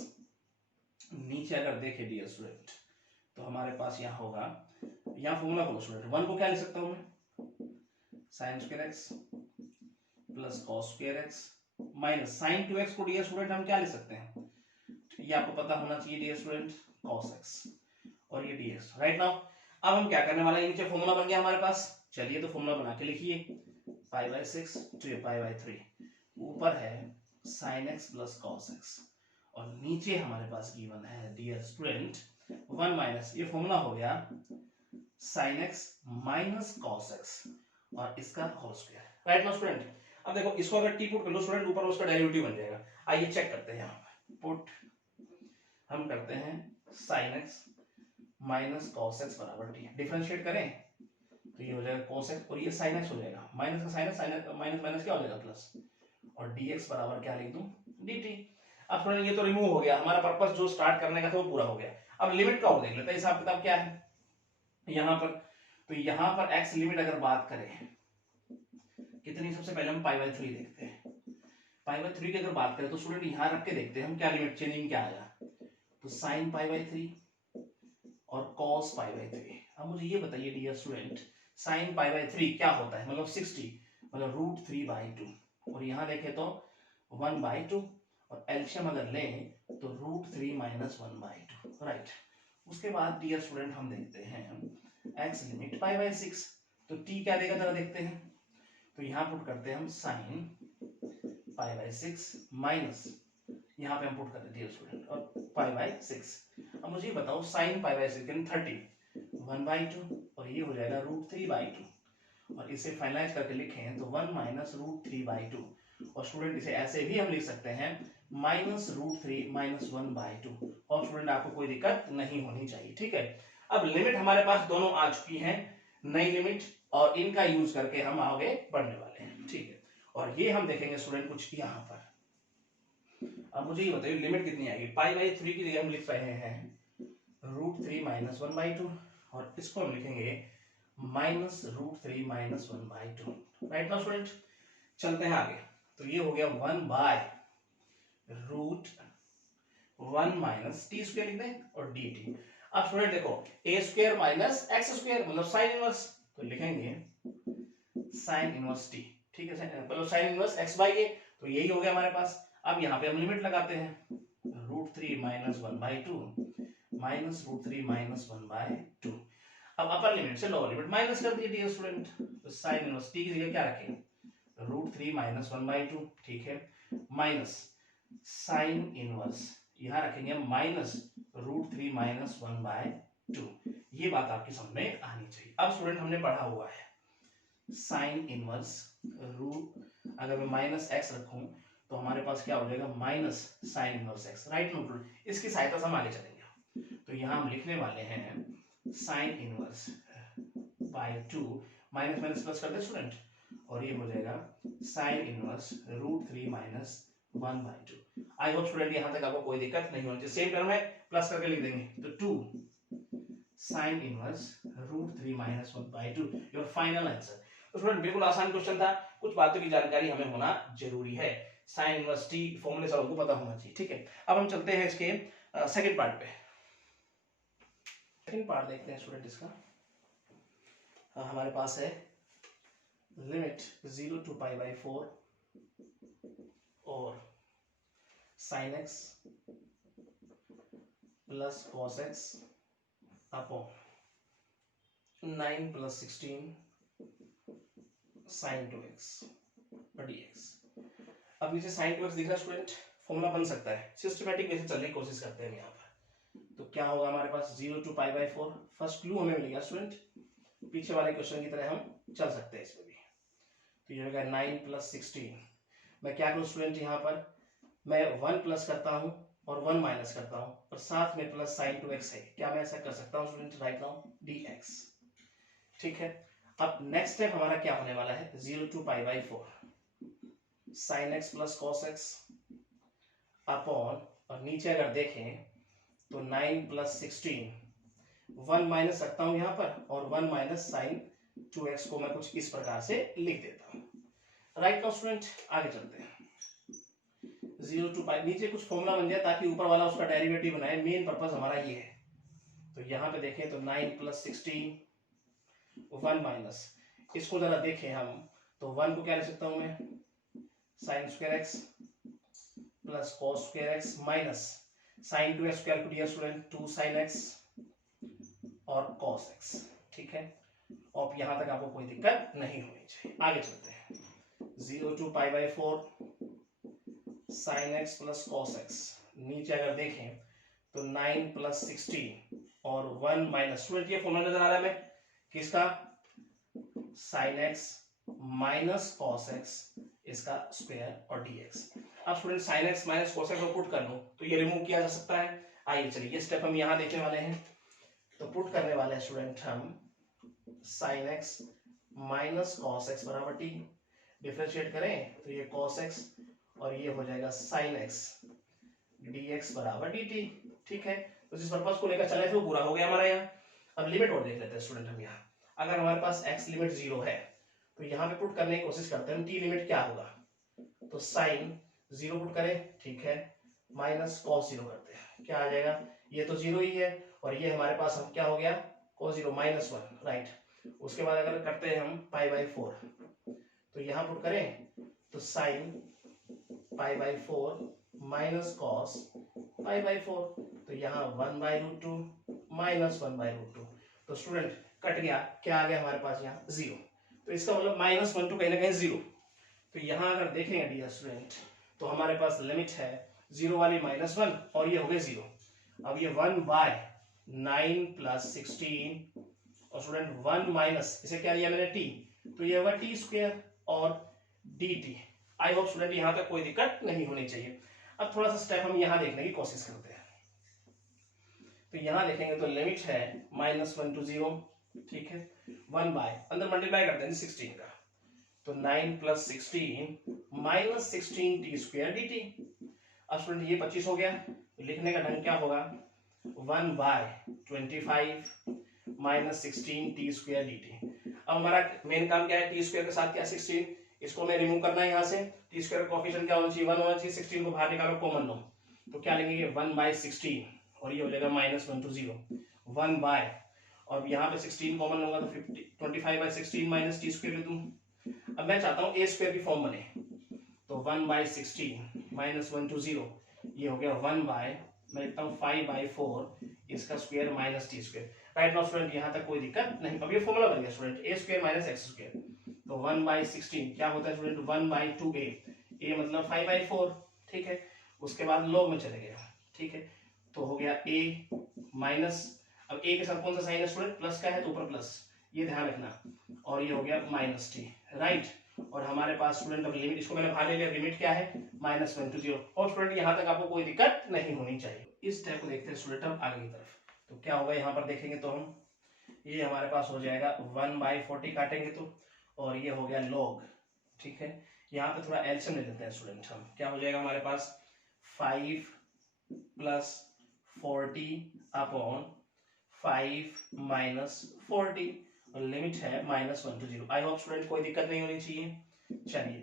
नीचे अगर देखें डियर स्टूडेंट तो हमारे पास यहाँ होगा, यहाँ फॉर्मूला बोलो स्टूडेंट, 1 को क्या लिख सकता हूँ मैं, sine square x plus cos square x minus sine 2x को डियर स्टूडेंट हम क्या लिख सकते हैं, ये आपको पता होना चाहिए डियर स्टूडेंट, कॉस एक्स और ये dx। राइट नाउ अब हम क्या करने वाले हैं, नीचे फॉर्मूला बन गया हमारे पास, चलिए तो फॉर्मूला बना के लिखिए, पाई बाई 6 तो ये पाई बाई 3, ऊपर है sine x plus cos x और नीचे हमारे पास गिवन है डियर स्टूडेंट 1 माइनस, ये फॉर्मूला हो गया sine x minus cos x और इसका whole square. Right now student अब देखो इसको अगर टी पुट कर लो स्टूडेंट, ऊपर उसका डेरिवेटिव बन जाएगा। आइए चेक करते हैं, यहाँ पे पुट हम करते हैं sign x minus cos x बराबर टी, डिफरेंशिएट करें तो ये हो जाएगा cos x और ये sin x हो जाएगा, माइनस का साइन माइनस माइनस क्या हो जाएगा प्लस, और dx बराबर क्या लिख दूं dt। अब स्टूडेंट ये तो रिमूव हो गया, हमारा पर्पस जो स्टार्ट करने का था वो पूरा हो गया। अब लिमिट का और देख लेते हैं हिसाब किताब क्या है यहाँ पर। तो यहाँ पर x लिमिट अगर बात करें कितनी, सबसे पहले हम पाई बाई 3 देखते हैं, पाई बाई 3 की अगर बात करें तो स्टूडेंट यहाँ रख के देखते हैं हम क्या लिमिट चेंजिंग क्या आया, तो साइन पाई बाई 3 और कॉस पाई बाई 3। अब मुझे ये बताइए dear student, sine pi by 3 क्या होता है, मतलब 60 मतलब रूट 3 बाई 2, और यहाँ देखें तो 1 बाई 2 और एलसीएम अगर लें तो रूट 3 माइनस 1 बाई 2। राइट, उसके बाद डियर स्टूडेंट हम देखते हैं एक्स लिमिट पाई बाई 6, तो टी क्या देगा जरा देखते हैं, तो यहाँ पुट करते हैं हम साइन पाई बाई 6 माइनस, यहाँ पे हम पुट करते हैं डियर स्टूडेंट और पाई बाई 6। अब मुझे ये बताओ साइन पाई बाई 6 यानी 30 1 बाई 2 और ये हो जाएगा रूट 3 बाई 2, और इसे फाइनलाइज करके लिखें तो 1 माइनस रूट 3 बाई 2, और स्टूडेंट इसे ऐसे भी हम लिख सकते हैं माइनस रूट 3 माइनस 1 बाई 2, और स्टूडेंट आपको कोई दिक्कत नहीं होनी चाहिए। ठीक है, अब लिमिट हमारे पास दोनों आ चुकी हैं, नई लिमिट, और इनका यूज करके हम आगे बढ़ने वाले हैं। ठीक है, और ये हम देखेंगे स्टूडेंट कुछ यहाँ पर। अब मुझे ये बताइए लिमिट कितनी आएगी, पाई बाई 3 की जगह हम लिख रहे हैं रूट 3 माइनस 1 बाई 2, और इसको हम लिखेंगे minus root 3 minus 1 by 2। Right now student चलते हैं आगे, तो ये हो गया 1 by root 1 minus t square लिख दें और डी टी। अब स्टूडेंट देखो a square minus x square मतलब साइन इनवर्स, तो लिखेंगे साइन इनवर्स टी। ठीक है, मतलब sine inverse x by a, तो यही हो गया हमारे पास। अब यहाँ पे हम लिमिट लगाते हैं root 3 minus 1 by 2 minus root 3 minus 1 by 2। अब अपर लिमिट से लोअर लिमिट माइनस कर दिए डियर स्टूडेंट, तो साइन इनवर्स टी की जगह क्या रखें रूट 3 माइनस 1 बाई 2, ठीक है, माइनस साइन इनवर्स यहाँ रखेंगे हम माइनस रूट 3 माइनस 1 बाय 2। ये बात आपकी समझ में आनी चाहिए। अब स्टूडेंट हमने पढ़ा हुआ है साइन इनवर्स रूट, अगर मैं माइनस एक्स रखूं तो हमारे पास क्या हो जाएगा minus sign inverse x. Right note, इसकी सहायता से हम आगे चलेंगे। तो यहाँ हम लिखने वाले हैं sine inverse by 2, minus minus plus कर दे स्टूडेंट, और ये हो जाएगा sine inverse root 3 minus 1 by 2। I hope student यहाँ तक आपको कोई दिक्कत नहीं होनी चाहिए। सेम टर्म में प्लस करके लिख देंगे तो 2 sine inverse root 3 minus 1 by 2, your final answer. तो स्टूडेंट बिल्कुल आसान क्वेश्चन था, कुछ बातों की जानकारी हमें होना जरूरी है, साइन इनवर्स टी फॉर्मूले सबको पता होना चाहिए। ठीक है, अब हम चलते हैं इसके सेकंड पार्ट पे। सेकंड पार्ट देखते हैं स्टूडेंट इसका। हमारे पास है लिमिट 0 टू पाई बाई 4 और sine x plus cos x upon 9 plus 16 sine 2x dx। अब नीचे साइन 2x दिख रहा है स्टूडेंट, फॉर्मूला बन सकता है, सिस्टमैटिक वे से चलने की कोशिश करते हैं यहाँ पर। तो क्या होगा हमारे पास 0 to pi by 4, first clue हमें मिलेगा स्टूडेंट, पीछे वाले क्वेश्चन की तरह हम चल सकते हैं इसमें भी। तो ये होगा 9 प्लस 16, मैं क्या करूँ स्टूडेंट यहाँ पर मैं 1 प्लस करता हूँ और 1 माइनस करता हूँ और साथ में प्लस साइन 2x है, क्या मैं ऐसा कर सकता हूँ स्टूडेंट, राइट नाउ dx। ठीक है, अब नेक्स्ट स्टेप हमारा क्या होने वाला है 0 to pi by 4 sine x plus cos x upon, और नीचे अगर देखें तो 9 प्लस 16, 1 माइनस रखता हूं यहां पर और 1 माइनस साइन 2x को मैं कुछ इस प्रकार से लिख देता हूं। राइट नाउ स्टूडेंट आगे चलते हैं, 0 टू पाई, नीचे कुछ फॉर्मूला बन जाए ताकि ऊपर वाला उसका डेरिवेटिव बनाए, मेन पर्पस हमारा ये है। तो यहाँ पे देखें तो 9 + 16 1 माइनस, इसको जरा देखें हम तो 1 को क्या लिख सकता हूं मैं sin² x plus cos² x minus sin² को डियर स्टूडेंट 2 sin x और cos x, ठीक है। और यहां तक आपको कोई दिक्कत नहीं होनी चाहिए। आगे चलते हैं 0 to π/4 sin x plus cos x, नीचे अगर देखें तो 9 + 16 और 1 माइनस, स्टूडेंट ये फॉर्मूला नजर आ रहा है हमें किसका, sin x minus cos x इसका स्क्वायर और dx। अब student sin x minus cos x को पुट कर लो तो ये रिमूव किया जा सकता है। आइए चलिए ये स्टेप हम यहां देखने वाले हैं। तो पुट करने वाले हैं स्टूडेंट हम sin x minus cos x बराबर t, डिफरेंशिएट करें तो ये cos x और ये हो जाएगा sin x dx बराबर dt, ठीक है। तो जिस पर्पस को लेकर चले थे वो पूरा हो गया हमारा यहाँ। अब लिमिट और देख लेते हैं स्टूडेंट हम यहाँ। अगर हमारे पास x लिमिट 0 है तो यहाँ पे पुट करने की कोशिश करते हैं हम t लिमिट क्या होगा, तो sin 0 पुट करें, ठीक है, माइनस cos 0 करते हैं, क्या आ जाएगा, ये तो 0 ही है और ये हमारे पास हम क्या हो गया cos 0 -1, राइट। उसके बाद अगर करते हैं हम π/4 तो यहाँ पुट करें तो sin π/4 माइनस cos π/4, तो यहाँ 1/√2 माइनस 1/√2, तो स्टूडेंट कट गया, क्या आ गया हमारे पास यहाँ 0। तो इसका मतलब -1 to कहीं ना कहीं 0। तो यहाँ अगर देखेंगे डियर स्टूडेंट तो हमारे पास लिमिट है 0 वाली -1 और ये हो गया 0। अब ये 1/9 + 16 और स्टूडेंट 1 माइनस इसे क्या लिया मैंने t, तो ये होगा t² और dt। आई होप स्टूडेंट यहाँ तक कोई दिक्कत नहीं होनी चाहिए। अब थोड़ा सा स्टेप हम यहाँ देखने की कोशिश करते हैं। तो यहाँ देखेंगे तो लिमिट है -1 to 0, ठीक है, 1 बाय अंदर मल्टीप्लाई करते हैं 16 का, तो 9 + 16 - 16 t² dt। अब स्टूडेंट ये 25 हो गया, तो लिखने का ढंग क्या होगा 1/25 - 16 t² dt। अब हमारा मेन काम क्या है, t² के साथ क्या 16, इसको मैं रिमूव करना है यहाँ से, t² का कोएफिशिएंट क्या होना चाहिए 1 होना चाहिए, 16 को बाहर निकालो कॉमन लो, तो क्या लेंगे 1/16 और ये हो जाएगा -1 to 0 1 बाय, और यहाँ पे 16 कॉमन लूंगा तो 25/16 माइनस t² ले दूं। अब मैं चाहता हूँ a² की फॉर्म बने, तो 1/16 -1 to 0 ये हो गया 1 बाय, मैं लिखता हूँ 5/4 इसका square minus t²। Right now student यहाँ तक कोई दिक्कत नहीं। अब ये फॉर्मूला बन गया स्टूडेंट a² - x², तो 1/16 क्या होता है स्टूडेंट 1/2a, a मतलब 5/4, ठीक है। उसके बाद log में चले गए, ठीक है, तो हो गया a माइनस, अब a के साथ कौन सा साइन है स्टूडेंट, प्लस का है तो ऊपर प्लस, ये ध्यान रखना, और ये हो गया -t, राइट। और हमारे पास स्टूडेंट अब लिमिट, इसको मैंने बाहर ले लिया, लिमिट क्या है -1 to 0। और स्टूडेंट यहाँ तक आपको कोई दिक्कत नहीं होनी चाहिए। इस स्टेप को देखते हैं स्टूडेंट हम आगे की तरफ। तो क्या होगा यहाँ पर देखेंगे तो हम, ये हमारे पास हो जाएगा 1/40 काटेंगे तो, और ये हो गया log, ठीक है। यहाँ पे थोड़ा एलसीएम ले लेते हैं स्टूडेंट हम, क्या हो जाएगा हमारे पास 5 + 40/5 - 40 और लिमिट है -1 to 0। आई होप स्टूडेंट कोई दिक्कत नहीं होनी चाहिए। चलिए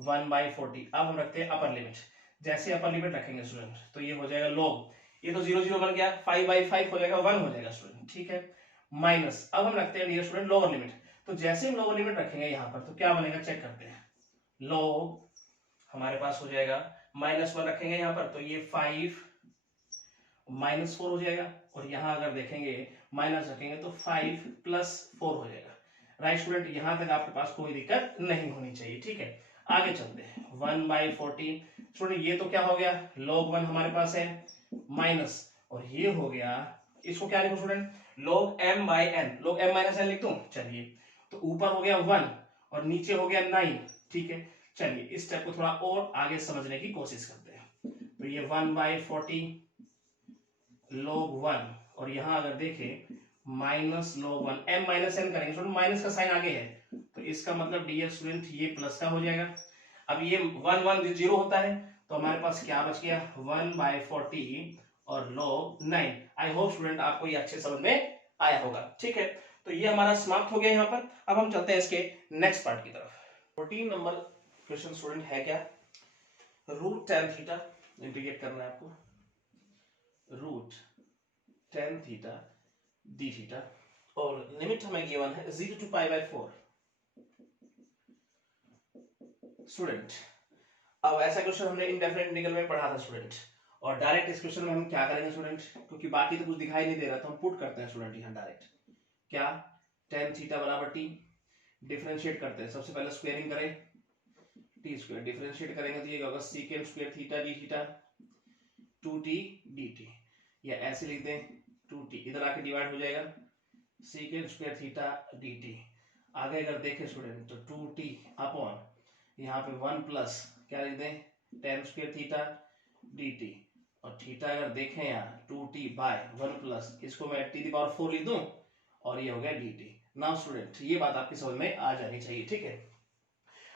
1/40, अब हम रखते हैं अपर लिमिट। जैसे अपर लिमिट रखेंगे स्टूडेंट तो ये हो जाएगा log, ये तो 0 0 बन गया, 5/5 हो जाएगा 1 हो जाएगा स्टूडेंट, ठीक है, माइनस, अब हम रखते हैं डियर स्टूडेंट लोअर लिमिट। तो जैसे हम लोअर लिमिट रखेंगे यहाँ पर तो क्या बनेगा चेक करते हैं, log हमारे पास हो जाएगा -1 रखेंगे यहाँ पर तो ये 5 -4 हो जाएगा, और यहाँ अगर देखेंगे माइनस रखेंगे तो 5 + 4 हो जाएगा। राइट स्टूडेंट, यहाँ तक आपके पास कोई दिक्कत नहीं होनी चाहिए, ठीक है। आगे चलते हैं 1/40, स्टूडेंट ये तो क्या हो गया log 1 हमारे पास है माइनस, और ये हो गया, इसको क्या लिखूं student log m/n, log m-n लिख दूं, चलिए, तो ऊपर हो गया 1 और नीचे हो गया 9, ठीक है। चलिए इस स्टेप को थोड़ा और आगे समझने की कोशिश करते हैं। तो ये 1/40 log 1, और यहाँ अगर देखें -log 1 m-n करेंगे स्टूडेंट, माइनस का साइन आगे है तो इसका मतलब डियर स्टूडेंट ये प्लस का हो जाएगा। अब ये 1 1 0 होता है तो हमारे पास क्या बच गया 1/40 और log 9। आई होप स्टूडेंट आपको ये अच्छे समझ में आया होगा, ठीक है। तो ये हमारा समाप्त हो गया यहाँ पर। अब हम चलते हैं इसके नेक्स्ट पार्ट की तरफ। 14 नंबर क्वेश्चन स्टूडेंट है क्या, √tan थीटा इंटीग्रेट करना है आपको, tan थीटा d थीटा, और लिमिट हमें गिवन है 0 to π/4। स्टूडेंट अब ऐसा क्वेश्चन हमने इंडेफिनिट इंटीग्रल में पढ़ा था स्टूडेंट, और डायरेक्ट इस क्वेश्चन में हम क्या करेंगे स्टूडेंट, क्योंकि बाकी तो कुछ दिखाई नहीं दे रहा तो हम पुट करते हैं स्टूडेंट यहाँ डायरेक्ट। क्या tan थीटा बराबर t, डिफरेंशिएट करते हैं, सबसे पहले स्क्वायरिंग करें, टी स्क्वायर, डिफरेंशिएट करेंगे तो ये होगा second square theta D theta 2t dt, या ऐसे लिख दें 2t, इधर आके डिवाइड हो जाएगा सेकंड स्क्वायर थीटा dt। आगे अगर देखें स्टूडेंट तो 2t अपॉन यहाँ पे 1 प्लस क्या लिख दें tan स्क्वायर थीटा dt, और थीटा अगर देखें यहाँ 2t बाय 1 प्लस, इसको मैं t⁴ लिख दूं और ये हो गया dt। नाउ स्टूडेंट ये बात आपकी समझ में आ जानी चाहिए, ठीक है।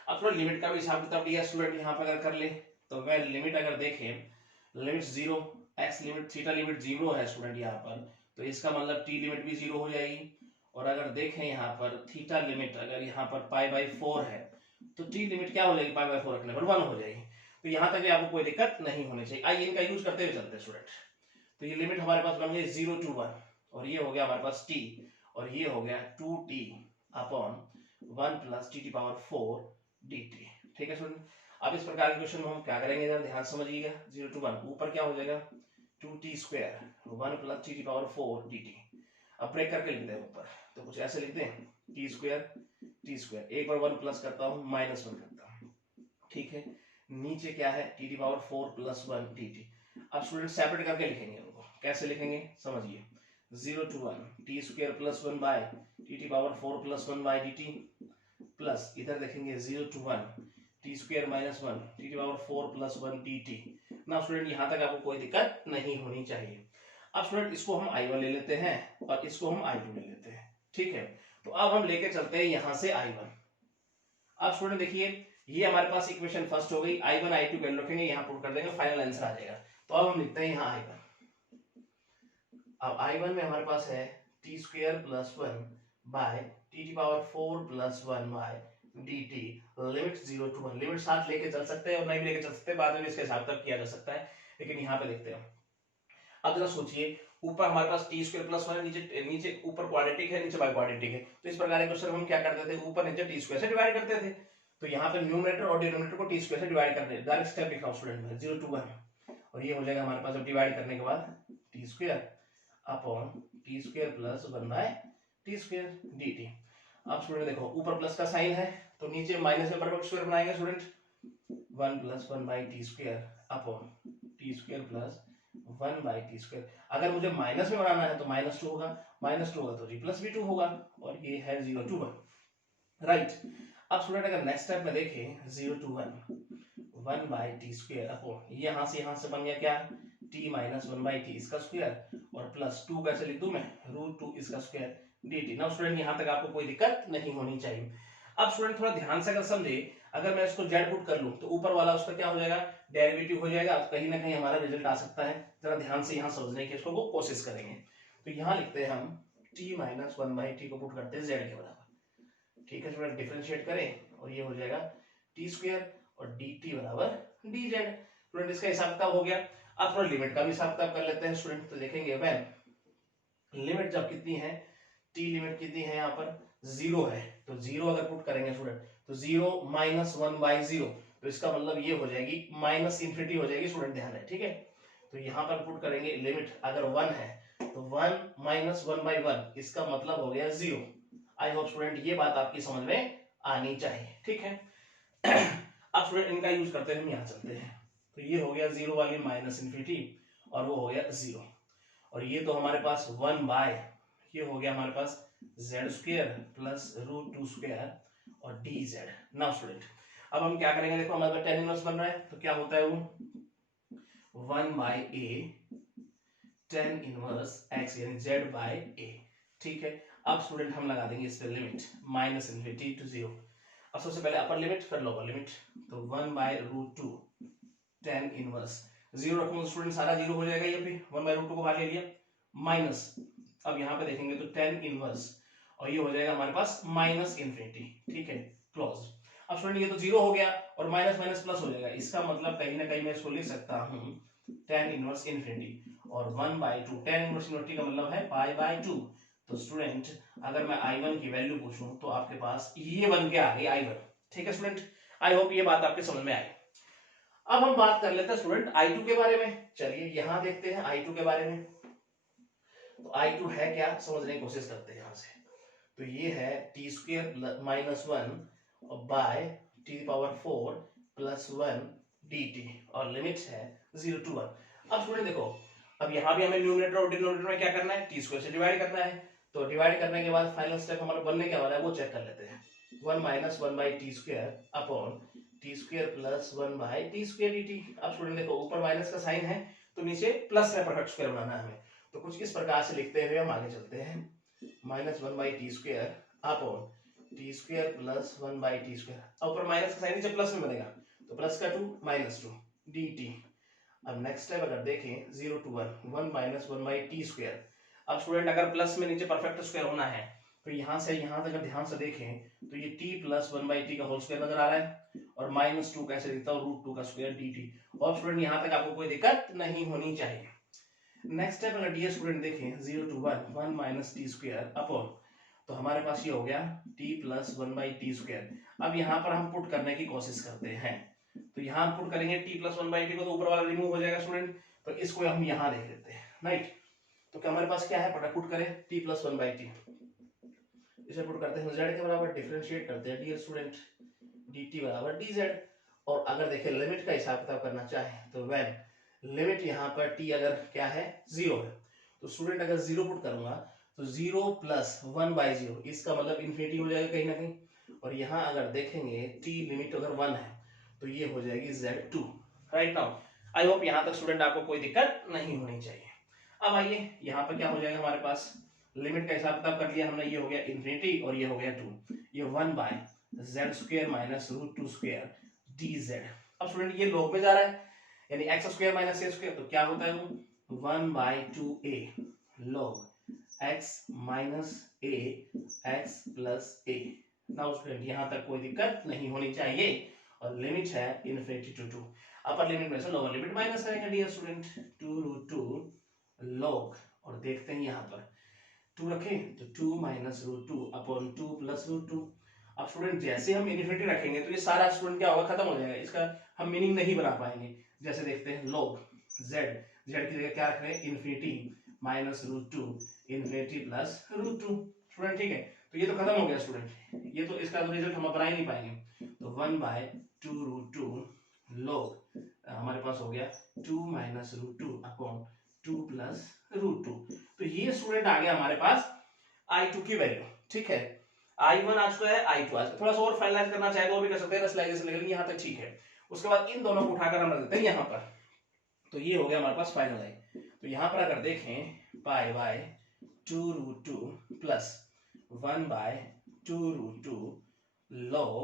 अब थोड़ा लिमिट का भी हिसाब किताब दिया स्टूडेंट यहाँ पे अगर कर ले तो मैं लिमिट अगर देखें, limit 0, x limit theta limit 0 है स्टूडेंट यहाँ पर, तो इसका मतलब t लिमिट भी 0 हो जाएगी। और अगर देखें यहाँ पर थीटा लिमिट अगर यहाँ पर π/4 है तो t लिमिट क्या हो जाएगी π/4 रखने पर 1 हो जाएगी। तो यहाँ तक आपको कोई दिक्कत नहीं होनी चाहिए। आइए इनका यूज करते हुए चलते हैं स्टूडेंट। तो ये लिमिट हमारे पास बन गई 0 to 1, और ये हो गया हमारे पास t, और ये हो गया 2t upon 1 plus t⁴ dt, ठीक है स्टूडेंट। अब इस प्रकार के क्वेश्चन में हम क्या करेंगे, जरा ध्यान समझिएगा। 0 to 1 ऊपर क्या हो जाएगा 2t square 1 plus t⁴ dt। अब ब्रेक करके लिखते हैं ऊपर, तो कुछ ऐसे लिखते हैं t स्क्वायर, एक बार 1 प्लस करता हूँ -1 करता हूँ, ठीक है। नीचे क्या है t⁴ प्लस 1 dt। अब स्टूडेंट सेपरेट करके लिखेंगे उनको, कैसे लिखेंगे समझिए। 0 to 1 t square plus 1 by t⁴ plus 1 by dt, plus इधर देखेंगे 0 to 1 t square minus 1 t⁴ plus 1 dt। ना स्टूडेंट यहाँ तक आपको कोई दिक्कत नहीं होनी चाहिए। अब स्टूडेंट इसको हम I1 ले लेते हैं और इसको हम I2 ले लेते हैं, ठीक है। तो अब हम लेके चलते हैं यहाँ से I1। अब स्टूडेंट देखिए ये हमारे पास इक्वेशन फर्स्ट हो गई, I1 I2 वैल्यू रखेंगे, यहाँ पुट कर देंगे, फाइनल आंसर आ जाएगा। तो अब हम लिखते हैं यहाँ I1। अब I1 में हमारे पास है t square plus 1 by t⁴ plus 1 by dt, limit 0 to 1। Limit साथ लेके चल सकते हैं और नहीं भी लेके चल सकते हैं, बाद में इसके हिसाब तक किया जा सकता है, लेकिन यहाँ पे देखते हैं। अब जरा सोचिए ऊपर हमारे पास t स्क्वायर प्लस 1 है, नीचे ऊपर क्वाड्रेटिक है नीचे बाय क्वाड्रेटिक है, तो इस प्रकार के क्वेश्चन हम क्या करते थे, ऊपर नीचे t स्क्वायर से डिवाइड करते थे। तो यहाँ पे न्यूमरेटर और डिनोमिनेटर को t स्क्वायर से डिवाइड करते हैं। डायरेक्ट स्टेप लिख रहा हूँ स्टूडेंट में 0 to 1, और ये हो जाएगा हमारे पास, जब डिवाइड करने के बाद t square upon t square plus 1 by t square dt। अब स्टूडेंट देखो ऊपर प्लस का साइन है तो नीचे माइनस में परफेक्ट स्क्वायर बनाएंगे student, 1 plus 1 by T square upon T square plus 1 by T square. अगर मुझे माइनस में बनाना है तो -2 होगा, -2 होगा तो जी प्लस भी 2 होगा, और ये है 0 to 1, राइट। अब स्टूडेंट अगर नेक्स्ट स्टेप में देखें 0 to 1 by T square upon यहाँ से बन गया क्या t माइनस 1 बाई टी इसका स्क्वायर, और प्लस 2 कैसे लिख दूं मैं √2 इसका स्क्वायर dt। नाउ स्टूडेंट यहाँ तक आपको कोई दिक्कत नहीं होनी चाहिए। अब स्टूडेंट थोड़ा ध्यान से अगर समझे, अगर मैं इसको z पुट कर लूं तो ऊपर वाला उसका क्या हो जाएगा डेरिवेटिव हो जाएगा, कहीं ना कहीं हमारा रिजल्ट आ सकता है। जरा ध्यान से यहाँ समझने की इसको कोशिश करेंगे। तो यहाँ लिखते हैं हम t माइनस 1 बाई टी को पुट करते हैं z के बराबर, ठीक है स्टूडेंट। डिफरेंशिएट करें और ये हो जाएगा टी स्क्वायर और dt बराबर dz। स्टूडेंट इसका हिसाब किताब हो गया। अब थोड़ा लिमिट का भी हिसाब किताब कर लेते हैं स्टूडेंट। तो देखेंगे व्हेन लिमिट जब कितनी है, t लिमिट कितनी है यहाँ पर 0 है, तो 0 अगर पुट करेंगे स्टूडेंट तो 0 माइनस 1 बाई 0, तो इसका मतलब ये हो जाएगी माइनस इन्फिनिटी हो जाएगी स्टूडेंट, ध्यान है, ठीक है। तो यहाँ पर पुट करेंगे लिमिट अगर 1 है तो 1 माइनस 1 बाई 1, इसका मतलब हो गया 0। आई होप स्टूडेंट ये बात आपकी समझ में आनी चाहिए, ठीक है। अब स्टूडेंट इनका यूज करते हैं, हम यहाँ चलते हैं। तो ये हो गया 0 वाली माइनस इन्फिनिटी और वो हो गया 0, और ये तो हमारे पास 1 बाय ये हो गया हमारे पास z स्क्वायर प्लस √2 स्क्वायर और dz। नाउ स्टूडेंट अब हम क्या करेंगे, देखो हमारे पास tan इनवर्स बन रहा है, तो क्या होता है वो 1 by a tan inverse x यानी z बाय a, ठीक है। अब स्टूडेंट हम लगा देंगे इस पे लिमिट माइनस इन्फिनिटी टू 0। अब सबसे पहले अपर लिमिट फिर लोअर लिमिट, तो 1 बाय √2 tan इनवर्स 0 रखूंगा स्टूडेंट सारा 0 हो जाएगा, ये पे 1 बाय √2 को बाहर ले लिया माइनस, अब यहाँ पे देखेंगे तो tan इनवर्स और ये हो जाएगा हमारे पास माइनस इन्फिनिटी, ठीक है क्लोज। अब स्टूडेंट ये तो 0 हो गया और माइनस माइनस प्लस हो जाएगा, इसका मतलब कहीं ना कहीं मैं इसको लिख सकता हूँ tan इनवर्स इन्फिनिटी, और 1/2 tan इनवर्स यूनिटी का मतलब है π/2। तो स्टूडेंट अगर मैं I1 की वैल्यू पूछूं तो आपके पास ये बन के आ गई I1। ठीक है स्टूडेंट, आई होप ये बात आपके समझ में आई। अब हम बात कर लेते हैं स्टूडेंट I2 के बारे में। चलिए यहां देखते हैं I2 के बारे में। तो I2 है क्या, समझने की कोशिश करते हैं यहां से। तो ये है t² - 1 बाय t⁴ +1 dt और लिमिट है 0 to 1। अब स्टूडेंट देखो, अब यहाँ भी हमें न्यूमरेटर और डिनोमिनेटर में क्या करना है, t² से डिवाइड करना है। तो डिवाइड करने के बाद फाइनल स्टेप हमारा बनने क्या वाला है वो चेक कर लेते हैं। 1 - 1/t² upon t² + 1/t² dt। अब स्टूडेंट देखो ऊपर माइनस का साइन है तो नीचे प्लस में परफेक्ट स्क्वायर बनाना है हमें। तो कुछ इस प्रकार से लिखते हुए हम आगे चलते हैं। -1/t² upon t² + 1/t²। अब ऊपर माइनस का साइन नीचे प्लस में बनेगा तो +2 -2 dt। अब नेक्स्ट स्टेप अगर देखें 0 to 1 1 - 1/t²। अब स्टूडेंट अगर प्लस में नीचे परफेक्ट स्क्वायर होना है तो यहां से यहां तक अगर ध्यान से देखें तो ये t + 1/t का होल स्क्वायर नजर आ रहा है और -2 कैसे दिखता है √2 का स्क्वायर dt। और स्टूडेंट यहां तक आपको कोई दिक्कत नहीं होनी चाहिए। नेक्स्ट स्टेप अगर डियर स्टूडेंट देखें 0 to 1 1 - t² अपॉन, तो हमारे पास ये हो गया t + 1/t²। अब यहाँ पर हम पुट करने की कोशिश करते हैं। तो यहाँ हम पुट करेंगे t + 1/t को तो ऊपर वाला रिमूव हो जाएगा स्टूडेंट। तो इसको हम यहाँ देख लेते हैं, राइट। तो क्या हमारे पास क्या है, पटा पुट करें t + 1/t, इसे पुट करते हैं z के बराबर, डिफरेंशिएट करते हैं डियर स्टूडेंट dt = dz। और अगर देखें लिमिट का हिसाब किताब करना चाहे तो व्हेन लिमिट यहाँ पर t अगर क्या है 0 है, तो स्टूडेंट अगर 0 पुट करूंगा तो 0 + 1/0 इसका मतलब इन्फिनिटी हो जाएगा कहीं ना कहीं। और यहाँ अगर देखेंगे t लिमिट अगर 1 है तो ये हो जाएगी z2। Right now I hope यहाँ तक स्टूडेंट आपको कोई दिक्कत नहीं होनी चाहिए। अब आइए यहाँ पर क्या हो जाएगा, हमारे पास लिमिट का हिसाब किताब कर लिया हमने, ये हो गया इन्फिनिटी और ये हो गया 2, ये 1/z² - √2² dz। अब स्टूडेंट ये log में जा रहा है यानी x² - a² तो क्या होता है वो 1/2a log x - a x + a। Now student यहाँ तक कोई दिक्कत नहीं होनी चाहिए और लिमिट है इन्फिनिटी टू 2। अपर लिमिट में से लोअर लिमिट माइनस करेंगे डियर स्टूडेंट 2 √2 log, और देखते हैं यहाँ पर 2 रखें तो 2 - √2 अपॉन 2 + √2। अब स्टूडेंट जैसे हम इन्फिनिटी रखेंगे तो ये सारा स्टूडेंट क्या होगा, खत्म हो जाएगा, इसका हम मीनिंग नहीं बना पाएंगे। जैसे देखते हैं log z, z की जगह क्या रख रहे हैं इन्फिनिटी -√2 इन्फिनिटी + √2। स्टूडेंट ठीक है, तो ये तो खत्म हो गया स्टूडेंट, ये तो इसका तो रिजल्ट हम बना ही नहीं पाएंगे। तो 1/2 √2 log हमारे पास हो गया 2 - √2 अपॉन 2 + √2। तो ये स्टूडेंट आ गया हमारे पास I2 की वैल्यू। ठीक है, I1 आ चुका है, I2 आ चुका है। थोड़ा सा और फाइनलाइज करना चाहे तो वो भी कर सकते हैं, रसलाइजेशन लेकिन यहाँ तक ठीक है। उसके बाद इन दोनों को उठाकर हम रख देते हैं यहाँ पर, तो ये हो गया हमारे पास फाइनल आई। तो यहाँ पर अगर देखें π/2 √2 plus 1/2 √2 log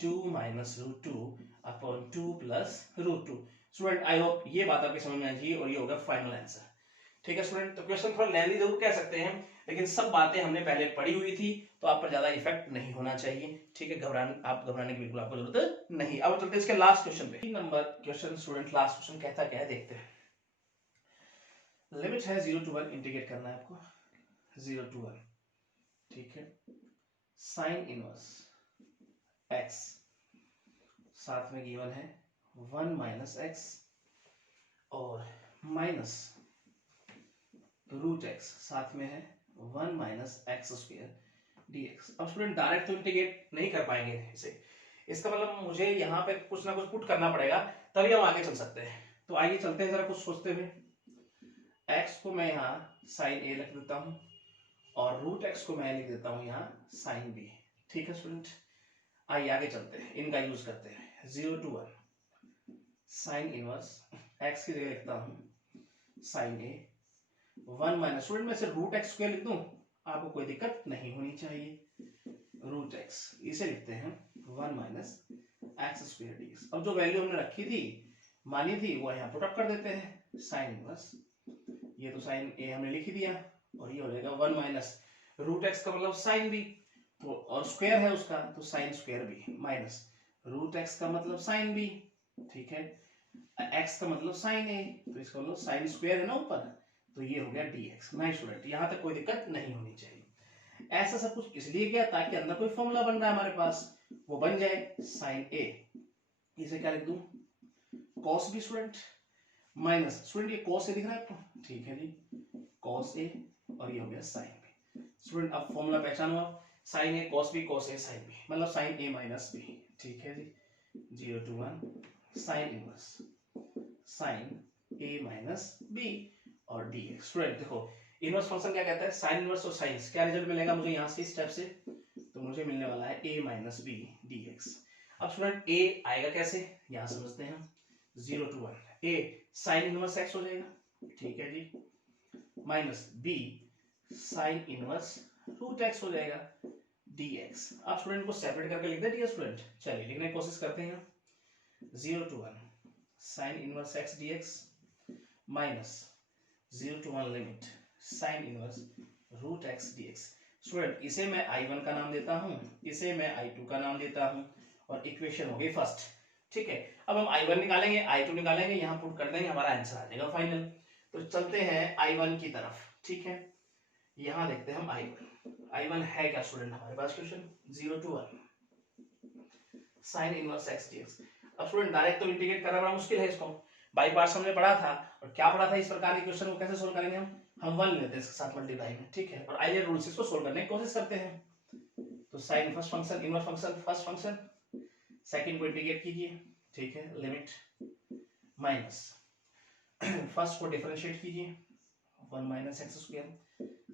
2 - √2 upon 2 + √2। Student I hope ये बात आपकी समझ में आई चाहिए और ये होगा फाइनल आंसर। ठीक है स्टूडेंट, तो क्वेश्चन थोड़ा लेंथी जरूर कह सकते हैं लेकिन सब बातें हमने पहले पढ़ी हुई थी तो आप पर ज्यादा इफेक्ट नहीं होना चाहिए। ठीक है, घबराने की बिल्कुल आपको जरूरत नहीं। अब चलते हैं इसके लास्ट क्वेश्चन पे। 3 number question student, last question कहता क्या है देखते हैं। लिमिट है 0 to 1, इंटीग्रेट करना है आपको 0 to 1। ठीक है, साइन इनवर्स x साथ में गिवन है 1 - x और माइनस √x साथ में है 1 - x² dx। अब स्टूडेंट डायरेक्ट तो इंटीग्रेट नहीं कर पाएंगे इसे, इसका मतलब मुझे यहाँ पे कुछ ना कुछ पुट करना पड़ेगा तभी हम आगे चल सकते हैं। तो आइए चलते हैं जरा कुछ सोचते हुए। x को मैं यहाँ साइन a लिख देता हूँ और √x को मैं लिख देता हूँ यहाँ साइन b। ठीक है स्टूडेंट, आइए आगे चलते हैं, इनका यूज करते हैं। 0 to 1 साइन इनवर्स x की जगह लिखता हूँ साइन a 1 - स्टूडेंट में से √x² लिख दूं, आपको कोई दिक्कत नहीं होनी चाहिए। √x इसे लिखते हैं 1 - x² dx। अब जो वैल्यू हमने रखी थी मानी थी वो यहाँ पुट अप कर देते हैं। साइन इनवर्स ये तो साइन a हमने लिख ही दिया और ये हो जाएगा 1 - √x का मतलब साइन b, तो और स्क्वायर है उसका तो sine square b minus √x का मतलब साइन b। ठीक है, एक्स का मतलब साइन ए, तो इसका मतलब साइन स्क्वायर है ना ऊपर, तो ये हो गया dx। नहीं स्टूडेंट, यहाँ तक कोई दिक्कत नहीं होनी चाहिए। ऐसा सब कुछ इसलिए किया ताकि अंदर कोई फॉर्मूला बन रहा है हमारे पास, वो बन जाए साइन ए। इसे क्या लिख दूं, cos b student, minus student ये कॉस ए दिख रहा है आपको, ठीक है जी, कॉस ए, और ये हो गया साइन बी। स्टूडेंट अब फॉर्मूला पहचानो आप, sine a cos b, cos a sine b, मतलब साइन ए माइनस बी, ठीक है जी, 0 to 1 sine inverse sine a minus b और dx। स्टूडेंट देखो इनवर्स फंक्शन क्या कहता है, साइन इनवर्स और साइंस, क्या रिजल्ट मिलेगा मुझे यहाँ से स्टेप से, तो मुझे मिलने वाला है a माइनस बी dx। अब स्टूडेंट a आएगा कैसे, यहाँ समझते हैं हम, 0 to 1 a sine inverse x हो जाएगा, ठीक है जी, minus b sine inverse root x हो जाएगा dx। आप स्टूडेंट को सेपरेट करके लिख दे डियर स्टूडेंट, चलिए लिखने की कोशिश करते हैं। 0 to 1 sine inverse x dx minus 0 to 1 limit sine inverse root x dx। Student इसे मैं I1 का नाम देता हूं, इसे मैं I2 का नाम देता हूं, और इक्वेशन हो गई फर्स्ट, ठीक है। अब हम I1 निकालेंगे, I2 निकालेंगे, यहां पुट कर देंगे, हमारा आंसर आ जाएगा फाइनल। तो चलते हैं I1 की तरफ, ठीक है, यहां देखते हैं हम I1 है क्या स्टूडेंट हमारे पास, question 0 to 1 sine inverse x dx। अब स्टूडेंट डायरेक्ट तो इंटीग्रेट करना बड़ा मुश्किल है, इसको बाई पार्ट्स हमने पढ़ा था, और क्या पढ़ा था इस प्रकार के क्वेश्चन को कैसे सोल्व करेंगे हम 1 लेते हैं इसके साथ मल्टीप्लाई में, ठीक है, और आइए रूल से इसको सोल्व करने की कोशिश करते हैं। तो sine first function, inverse function first function, second को इंटीग्रेट कीजिए, ठीक है, लिमिट माइनस फर्स्ट को डिफरेंशिएट कीजिए 1 माइनस एक्स स्क्वायर,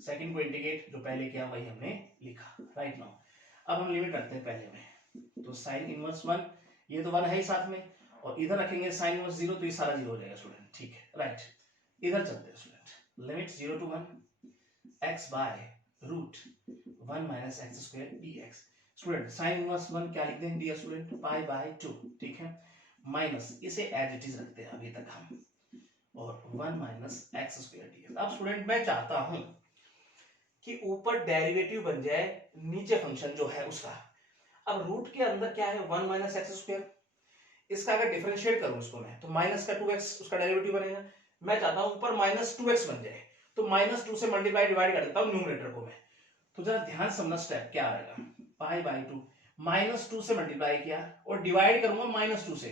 सेकंड को इंटीग्रेट, जो पहले किया वही हमने लिखा राइट नाउ। अब हम लिमिट रखते हैं पहले में, तो साइन इनवर्स 1, ये तो 1 है ही साथ में, और इधर रखेंगे साइन इनवर्स 0, तो ये सारा 0 हो जाएगा स्टूडेंट, ठीक है राइट। इधर चलते हैं student, limit 0 to 1 x by root 1 minus x square dx। Student sine inverse 1 क्या लिख दें डियर स्टूडेंट, पाई बाय 2, ठीक है, माइनस इसे एज इट इज रखते हैं अभी तक हम, और 1 माइनस एक्स स्क्वायर dx। अब स्टूडेंट मैं चाहता हूं कि ऊपर डेरिवेटिव बन जाए नीचे फंक्शन जो है उसका। अब रूट के अंदर क्या है 1 माइनस एक्स स्क्वायर, इसका अगर डिफरेंशिएट करूं इसको मैं, तो माइनस का 2x उसका डेरिवेटिव बनेगा। मैं चाहता हूं ऊपर माइनस 2x बन जाए, तो माइनस 2 से मल्टीप्लाई डिवाइड कर देता हूं न्यूमरेटर को मैं। तो जरा ध्यान समझना स्टेप क्या आएगा, पाई बाय 2 माइनस 2 से मल्टीप्लाई किया और डिवाइड करूंगा माइनस 2 से,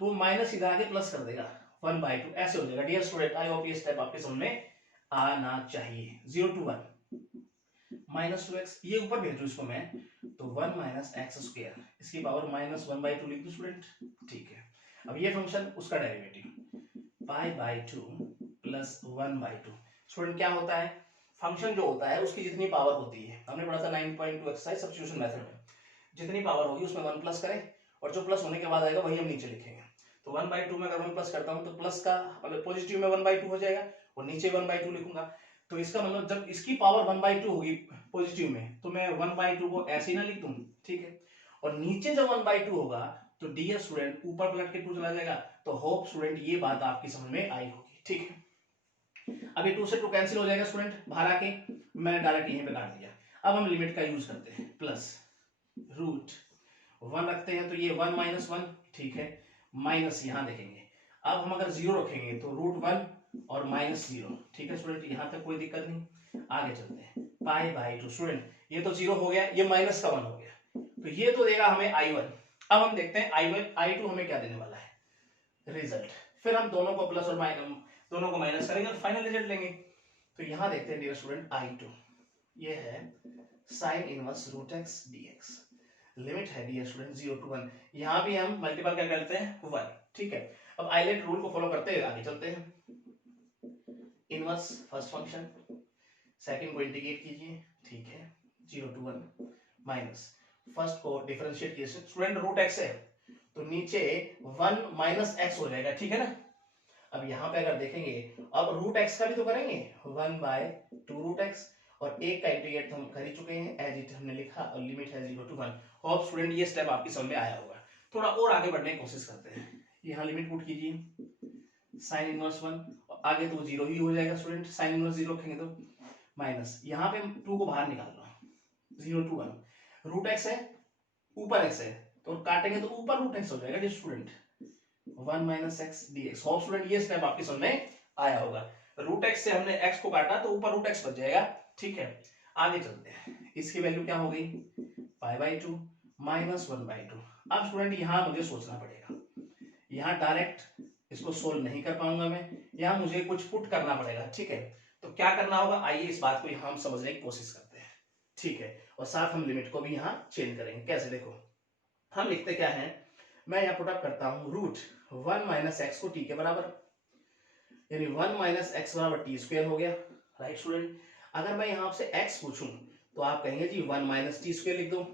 तो माइनस इधर आके प्लस कर देगा 1 बाय 2, ऐसे हो जाएगा डियर स्टूडेंट। आई होप ये स्टेप आपके समझ में आना चाहिए। 0 to 1 माइनस 2x, ये ऊपर भेजू इसको मैं, तो 1 माइनस एक्स स्क्वायर, इसकी पावर माइनस 1 बाय 2 लिख दूं स्टूडेंट, ठीक है। अब ये फंक्शन उसका derivative pi by 2 plus 1 by 2। Student क्या होता है, फंक्शन जो होता है उसकी जितनी पावर होती है, हमने पढ़ा था 9.2 एक्सरसाइज सब्स्टिट्यूशन मेथड में, जितनी पावर होगी उसमें 1 प्लस करें, और जो प्लस होने के बाद आएगा वही हम नीचे लिखेंगे। तो 1 बाय 2 में अगर 1 प्लस करता हूं तो प्लस का मतलब पॉजिटिव में 1 बाय 2 हो जाएगा, और नीचे 1 बाय 2 लिखूंगा। तो इसका मतलब जब इसकी पावर 1 बाय 2 होगी पॉजिटिव में, तो मैं 1 बाय 2 को ऐसे ही ना लिख दूं, ठीक है, और नीचे जब 1 बाय 2 होगा तो डियर स्टूडेंट ऊपर पलट के 2 चला जाएगा। तो होप स्टूडेंट ये बात आपकी समझ में आई होगी, ठीक है। अभी 2 से 2 कैंसिल हो जाएगा स्टूडेंट, बाहर आके मैंने डायरेक्ट यहीं पे काट दिया। अब हम लिमिट का यूज करते हैं, प्लस रूट 1 रखते हैं, तो ये 1 माइनस 1, ठीक है, माइनस यहां देखेंगे। अब हम अगर 0 रखेंगे तो रूट 1 और माइनस 0, ठीक है स्टूडेंट, यहां तक कोई दिक्कत नहीं। आगे चलते हैं, पाई बाय 2 स्टूडेंट, ये तो 0 हो गया, ये माइनस का 1 हो गया, तो ये तो देगा हमें I1। अब हम देखते हैं I1 I2 हमें क्या देने वाला है रिजल्ट, फिर हम दोनों को प्लस और माइनस, दोनों को माइनस करेंगे और फाइनल रिजल्ट लेंगे। तो यहां देखते हैं डियर स्टूडेंट I2, ये है sine inverse root x dx, limit है डियर स्टूडेंट 0 to 1, यहां भी हम मल्टीपल क्या करते हैं 1, ठीक है। अब आइलेट रूल को फॉलो करते हुए आगे चलते हैं, इनवर्स फर्स्ट फंक्शन, सेकंड को इंटीग्रेट कीजिए, ठीक है, 0 to 1 माइनस फर्स्ट को डिफरेंशिएट कीजिए स्टूडेंट, रूट x है तो नीचे 1 माइनस x हो जाएगा, ठीक है ना। अब यहाँ पे अगर देखेंगे, अब रूट x का भी तो करेंगे 1 बाय 2 रूट x, और एक का इंटीग्रेट तो हम कर ही चुके हैं, एज इट हमने लिखा, और लिमिट है 0 to 1। होप स्टूडेंट ये स्टेप आपकी समझ में आया होगा। थोड़ा और आगे बढ़ने की कोशिश करते हैं, यहाँ लिमिट पुट कीजिए साइन इनवर्स 1, आगे तो 0 ही हो जाएगा स्टूडेंट, साइन इनवर्स 0 रखेंगे तो माइनस, यहाँ पे 2 को बाहर निकाल लो, 0 to 1, रूट x है ऊपर x है, तो काटेंगे तो ऊपर रूट x हो जाएगा student, 1 minus x D x. Hope student ये स्टेप आपकी समझ में आया होगा। रूट एक्स से हमने एक्स को काटा तो ऊपर रूट एक्स बच जाएगा, ठीक है। आगे चलते हैं, इसकी वैल्यू क्या हो गई, पाई बाई 2 माइनस 1/2। अब स्टूडेंट यहाँ मुझे सोचना पड़ेगा, यहाँ डायरेक्ट इसको सोल्व नहीं कर पाऊंगा मैं, यहाँ मुझे कुछ पुट करना पड़ेगा, ठीक है। तो क्या करना होगा, आइए इस बात को यहाँ हम समझने की कोशिश करते हैं, ठीक है। और साथ हम लिमिट को भी यहाँ चेंज करेंगे। कैसे, देखो हम लिखते क्या है, मैं यहाँ पुटअप करता हूँ रूट 1 माइनस एक्स को टी के बराबर, यानी 1 माइनस एक्स बराबर टी स्क्वायर हो गया, राइट स्टूडेंट। अगर मैं यहाँ आपसे x पूछूं तो आप कहेंगे जी 1 माइनस टी स्क्वायर लिख दो।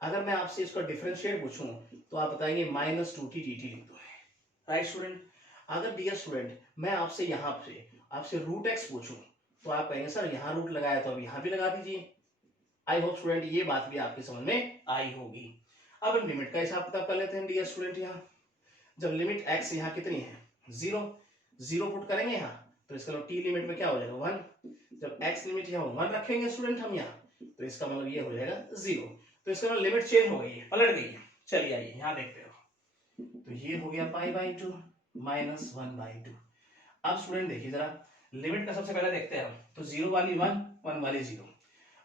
अगर मैं आपसे इसका डिफरेंशिएट पूछूं तो आप बताएंगे माइनस 2t dt लिख दो, राइट स्टूडेंट। अगर डियर स्टूडेंट मैं आपसे यहाँ पे आपसे रूट x पूछूं तो आप कहेंगे सर यहाँ रूट लगाया तो अब यहाँ भी लगा दीजिए। आई होप स्टूडेंट ये बात भी आपकी समझ में आई होगी। अब लिमिट का हिसाब किताब कर लेते हैं डियर स्टूडेंट। यहाँ जब लिमिट x यहाँ कितनी है 0 पुट करेंगे यहाँ तो इसका मतलब t लिमिट में क्या हो जाएगा 1। जब x लिमिट यहाँ 1 रखेंगे स्टूडेंट हम यहाँ तो इसका मतलब ये हो जाएगा 0। तो इसका मतलब लिमिट चेंज हो गई है, पलट गई है। चलिए आइए यहाँ देखते हो, तो ये हो गया पाई बाई 2 माइनस 1/2। अब स्टूडेंट देखिए जरा लिमिट का सबसे पहले देखते हैं हम, तो 0 वाली 1, 1 वाली 0।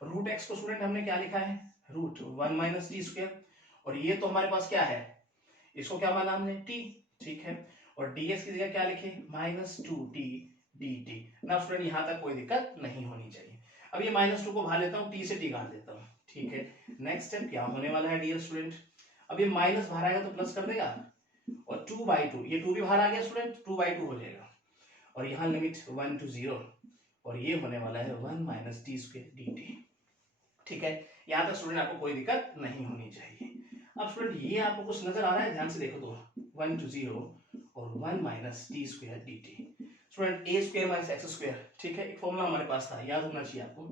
रूट x को स्टूडेंट हमने क्या लिखा है, रूट 1 माइनस टी स्क्वायर, और ये तो हमारे पास क्या है, इसको क्या माना हमने t, ठीक है। और ds की जगह क्या लिखे माइनस 2t dt। ना स्टूडेंट यहाँ तक कोई दिक्कत नहीं होनी चाहिए। अब ये माइनस 2 को भाग लेता हूँ, t से t काट देता हूँ, ठीक है। नेक्स्ट स्टेप क्या होने वाला है डियर स्टूडेंट, अब ये माइनस बाहर आएगा तो प्लस कर देगा, और 2/2 ये 2 भी बाहर आ गया स्टूडेंट, 2/2 हो जाएगा। और यहाँ लिमिट 1 to 0, और ये होने वाला है 1 माइनस टी स्क्वायर dt, ठीक है। यहाँ तक स्टूडेंट आपको कोई दिक्कत नहीं होनी चाहिए। अब स्टूडेंट ये आपको कुछ नजर आ रहा है, ध्यान से देखो तो 1 to 0 और 1 minus t square dt। Student a square minus x square, ठीक है। एक फॉर्मूला हमारे पास था, याद होना चाहिए आपको,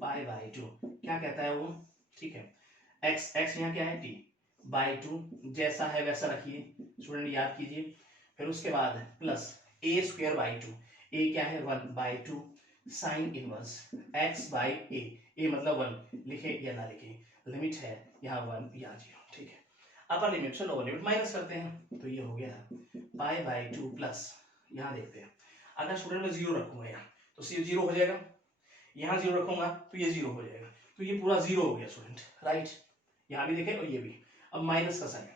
पाई बाई 2 क्या कहता है वो, ठीक है। x यहाँ क्या है t बाई 2, जैसा है वैसा रखिए स्टूडेंट, याद कीजिए। फिर उसके बाद plus a square by 2, a क्या है 1/2 sign inverse x by a मतलब 1 लिखे या ना लिखे, लिमिट है यहाँ 1 या 0, ठीक है। अपर लिमिट से लोअर लिमिट माइनस करते हैं, तो ये हो गया पाई बाई 2 प्लस, यहाँ देखते हैं अगर स्टूडेंट में 0 रखूंगा यहाँ तो 0 हो जाएगा, यहाँ 0 रखूंगा तो ये 0 हो जाएगा, तो ये पूरा 0 हो गया स्टूडेंट, राइट। यहाँ भी देखें और ये भी। अब माइनस का साइन,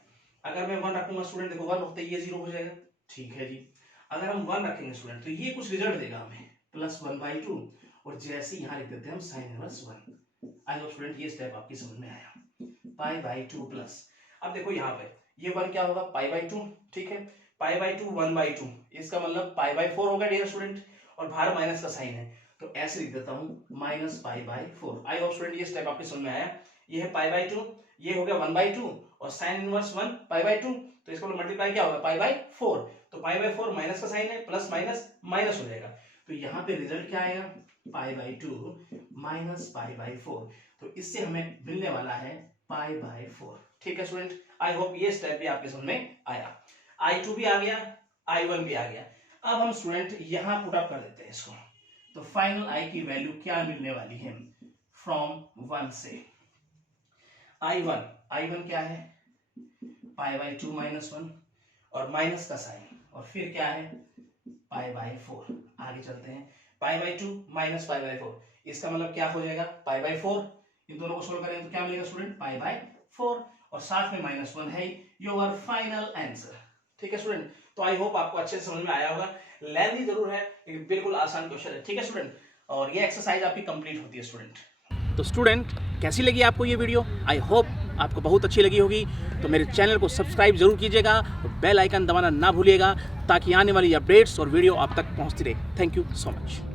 अगर मैं 1 रखूंगा स्टूडेंट, देखो 1 रखते ये 0 हो जाएगा, ठीक है जी। अगर हम 1 रखेंगे स्टूडेंट तो ये कुछ रिजल्ट देगा हमें प्लस 1/2, और जैसे यहाँ लिख देते हैं हम साइन इनवर्स 1। आई होप स्टूडेंट ये स्टेप आपकी समझ में आया, पाई बाई 2 प्लस। अब देखो यहाँ पे ये 1 क्या होगा पाई बाई 2, ठीक है। पाई बाई 2 1/2, इसका मतलब पाई बाई 4 होगा डियर स्टूडेंट, और बाहर माइनस का साइन है तो ऐसे लिख देता हूँ minus pi by 4। I hope student ये स्टेप आपके समझ में आया। ये है पाई बाई 2, ये हो गया 1/2, और साइन इनवर्स 1 पाई बाई 2, तो इसका मल्टीप्लाई क्या होगा पाई बाई 4। तो पाई बाई 4 माइनस का साइन है, प्लस माइनस माइनस हो जाएगा, तो यहाँ पे रिजल्ट क्या आएगा pi by 2 minus pi by 4। तो इससे हमें मिलने वाला है पाई बाई 4, ठीक है स्टूडेंट। आई होप ये स्टेप भी आपके समझ में आया। I2 भी आ गया, I1 भी आ गया। अब हम स्टूडेंट यहाँ पुट अप कर देते हैं इसको, तो फाइनल I की वैल्यू क्या मिलने वाली है फ्रॉम 1 से। I1 क्या है पाई बाई 2 माइनस 1, और माइनस का साइन, और फिर क्या है पाई बाई 4। आगे चलते हैं, pi by 2 minus pi by 4, इसका मतलब क्या हो जाएगा पाई बाई 4। इन दोनों को सोल्व करें तो क्या मिलेगा स्टूडेंट पाई बाई 4, और साथ में माइनस 1 है योर फाइनल आंसर, ठीक है स्टूडेंट। तो आई होप आपको अच्छे से समझ में आया होगा। लेंथी जरूर है लेकिन बिल्कुल आसान क्वेश्चन है, ठीक है स्टूडेंट। और ये एक्सरसाइज आपकी कंप्लीट होती है स्टूडेंट। तो स्टूडेंट कैसी लगी आपको ये वीडियो, आई होप आपको बहुत अच्छी लगी होगी। तो मेरे चैनल को सब्सक्राइब जरूर कीजिएगा, बेल आइकन दबाना ना भूलिएगा, ताकि आने वाली अपडेट्स और वीडियो आप तक पहुंचती रहे। Thank you so much.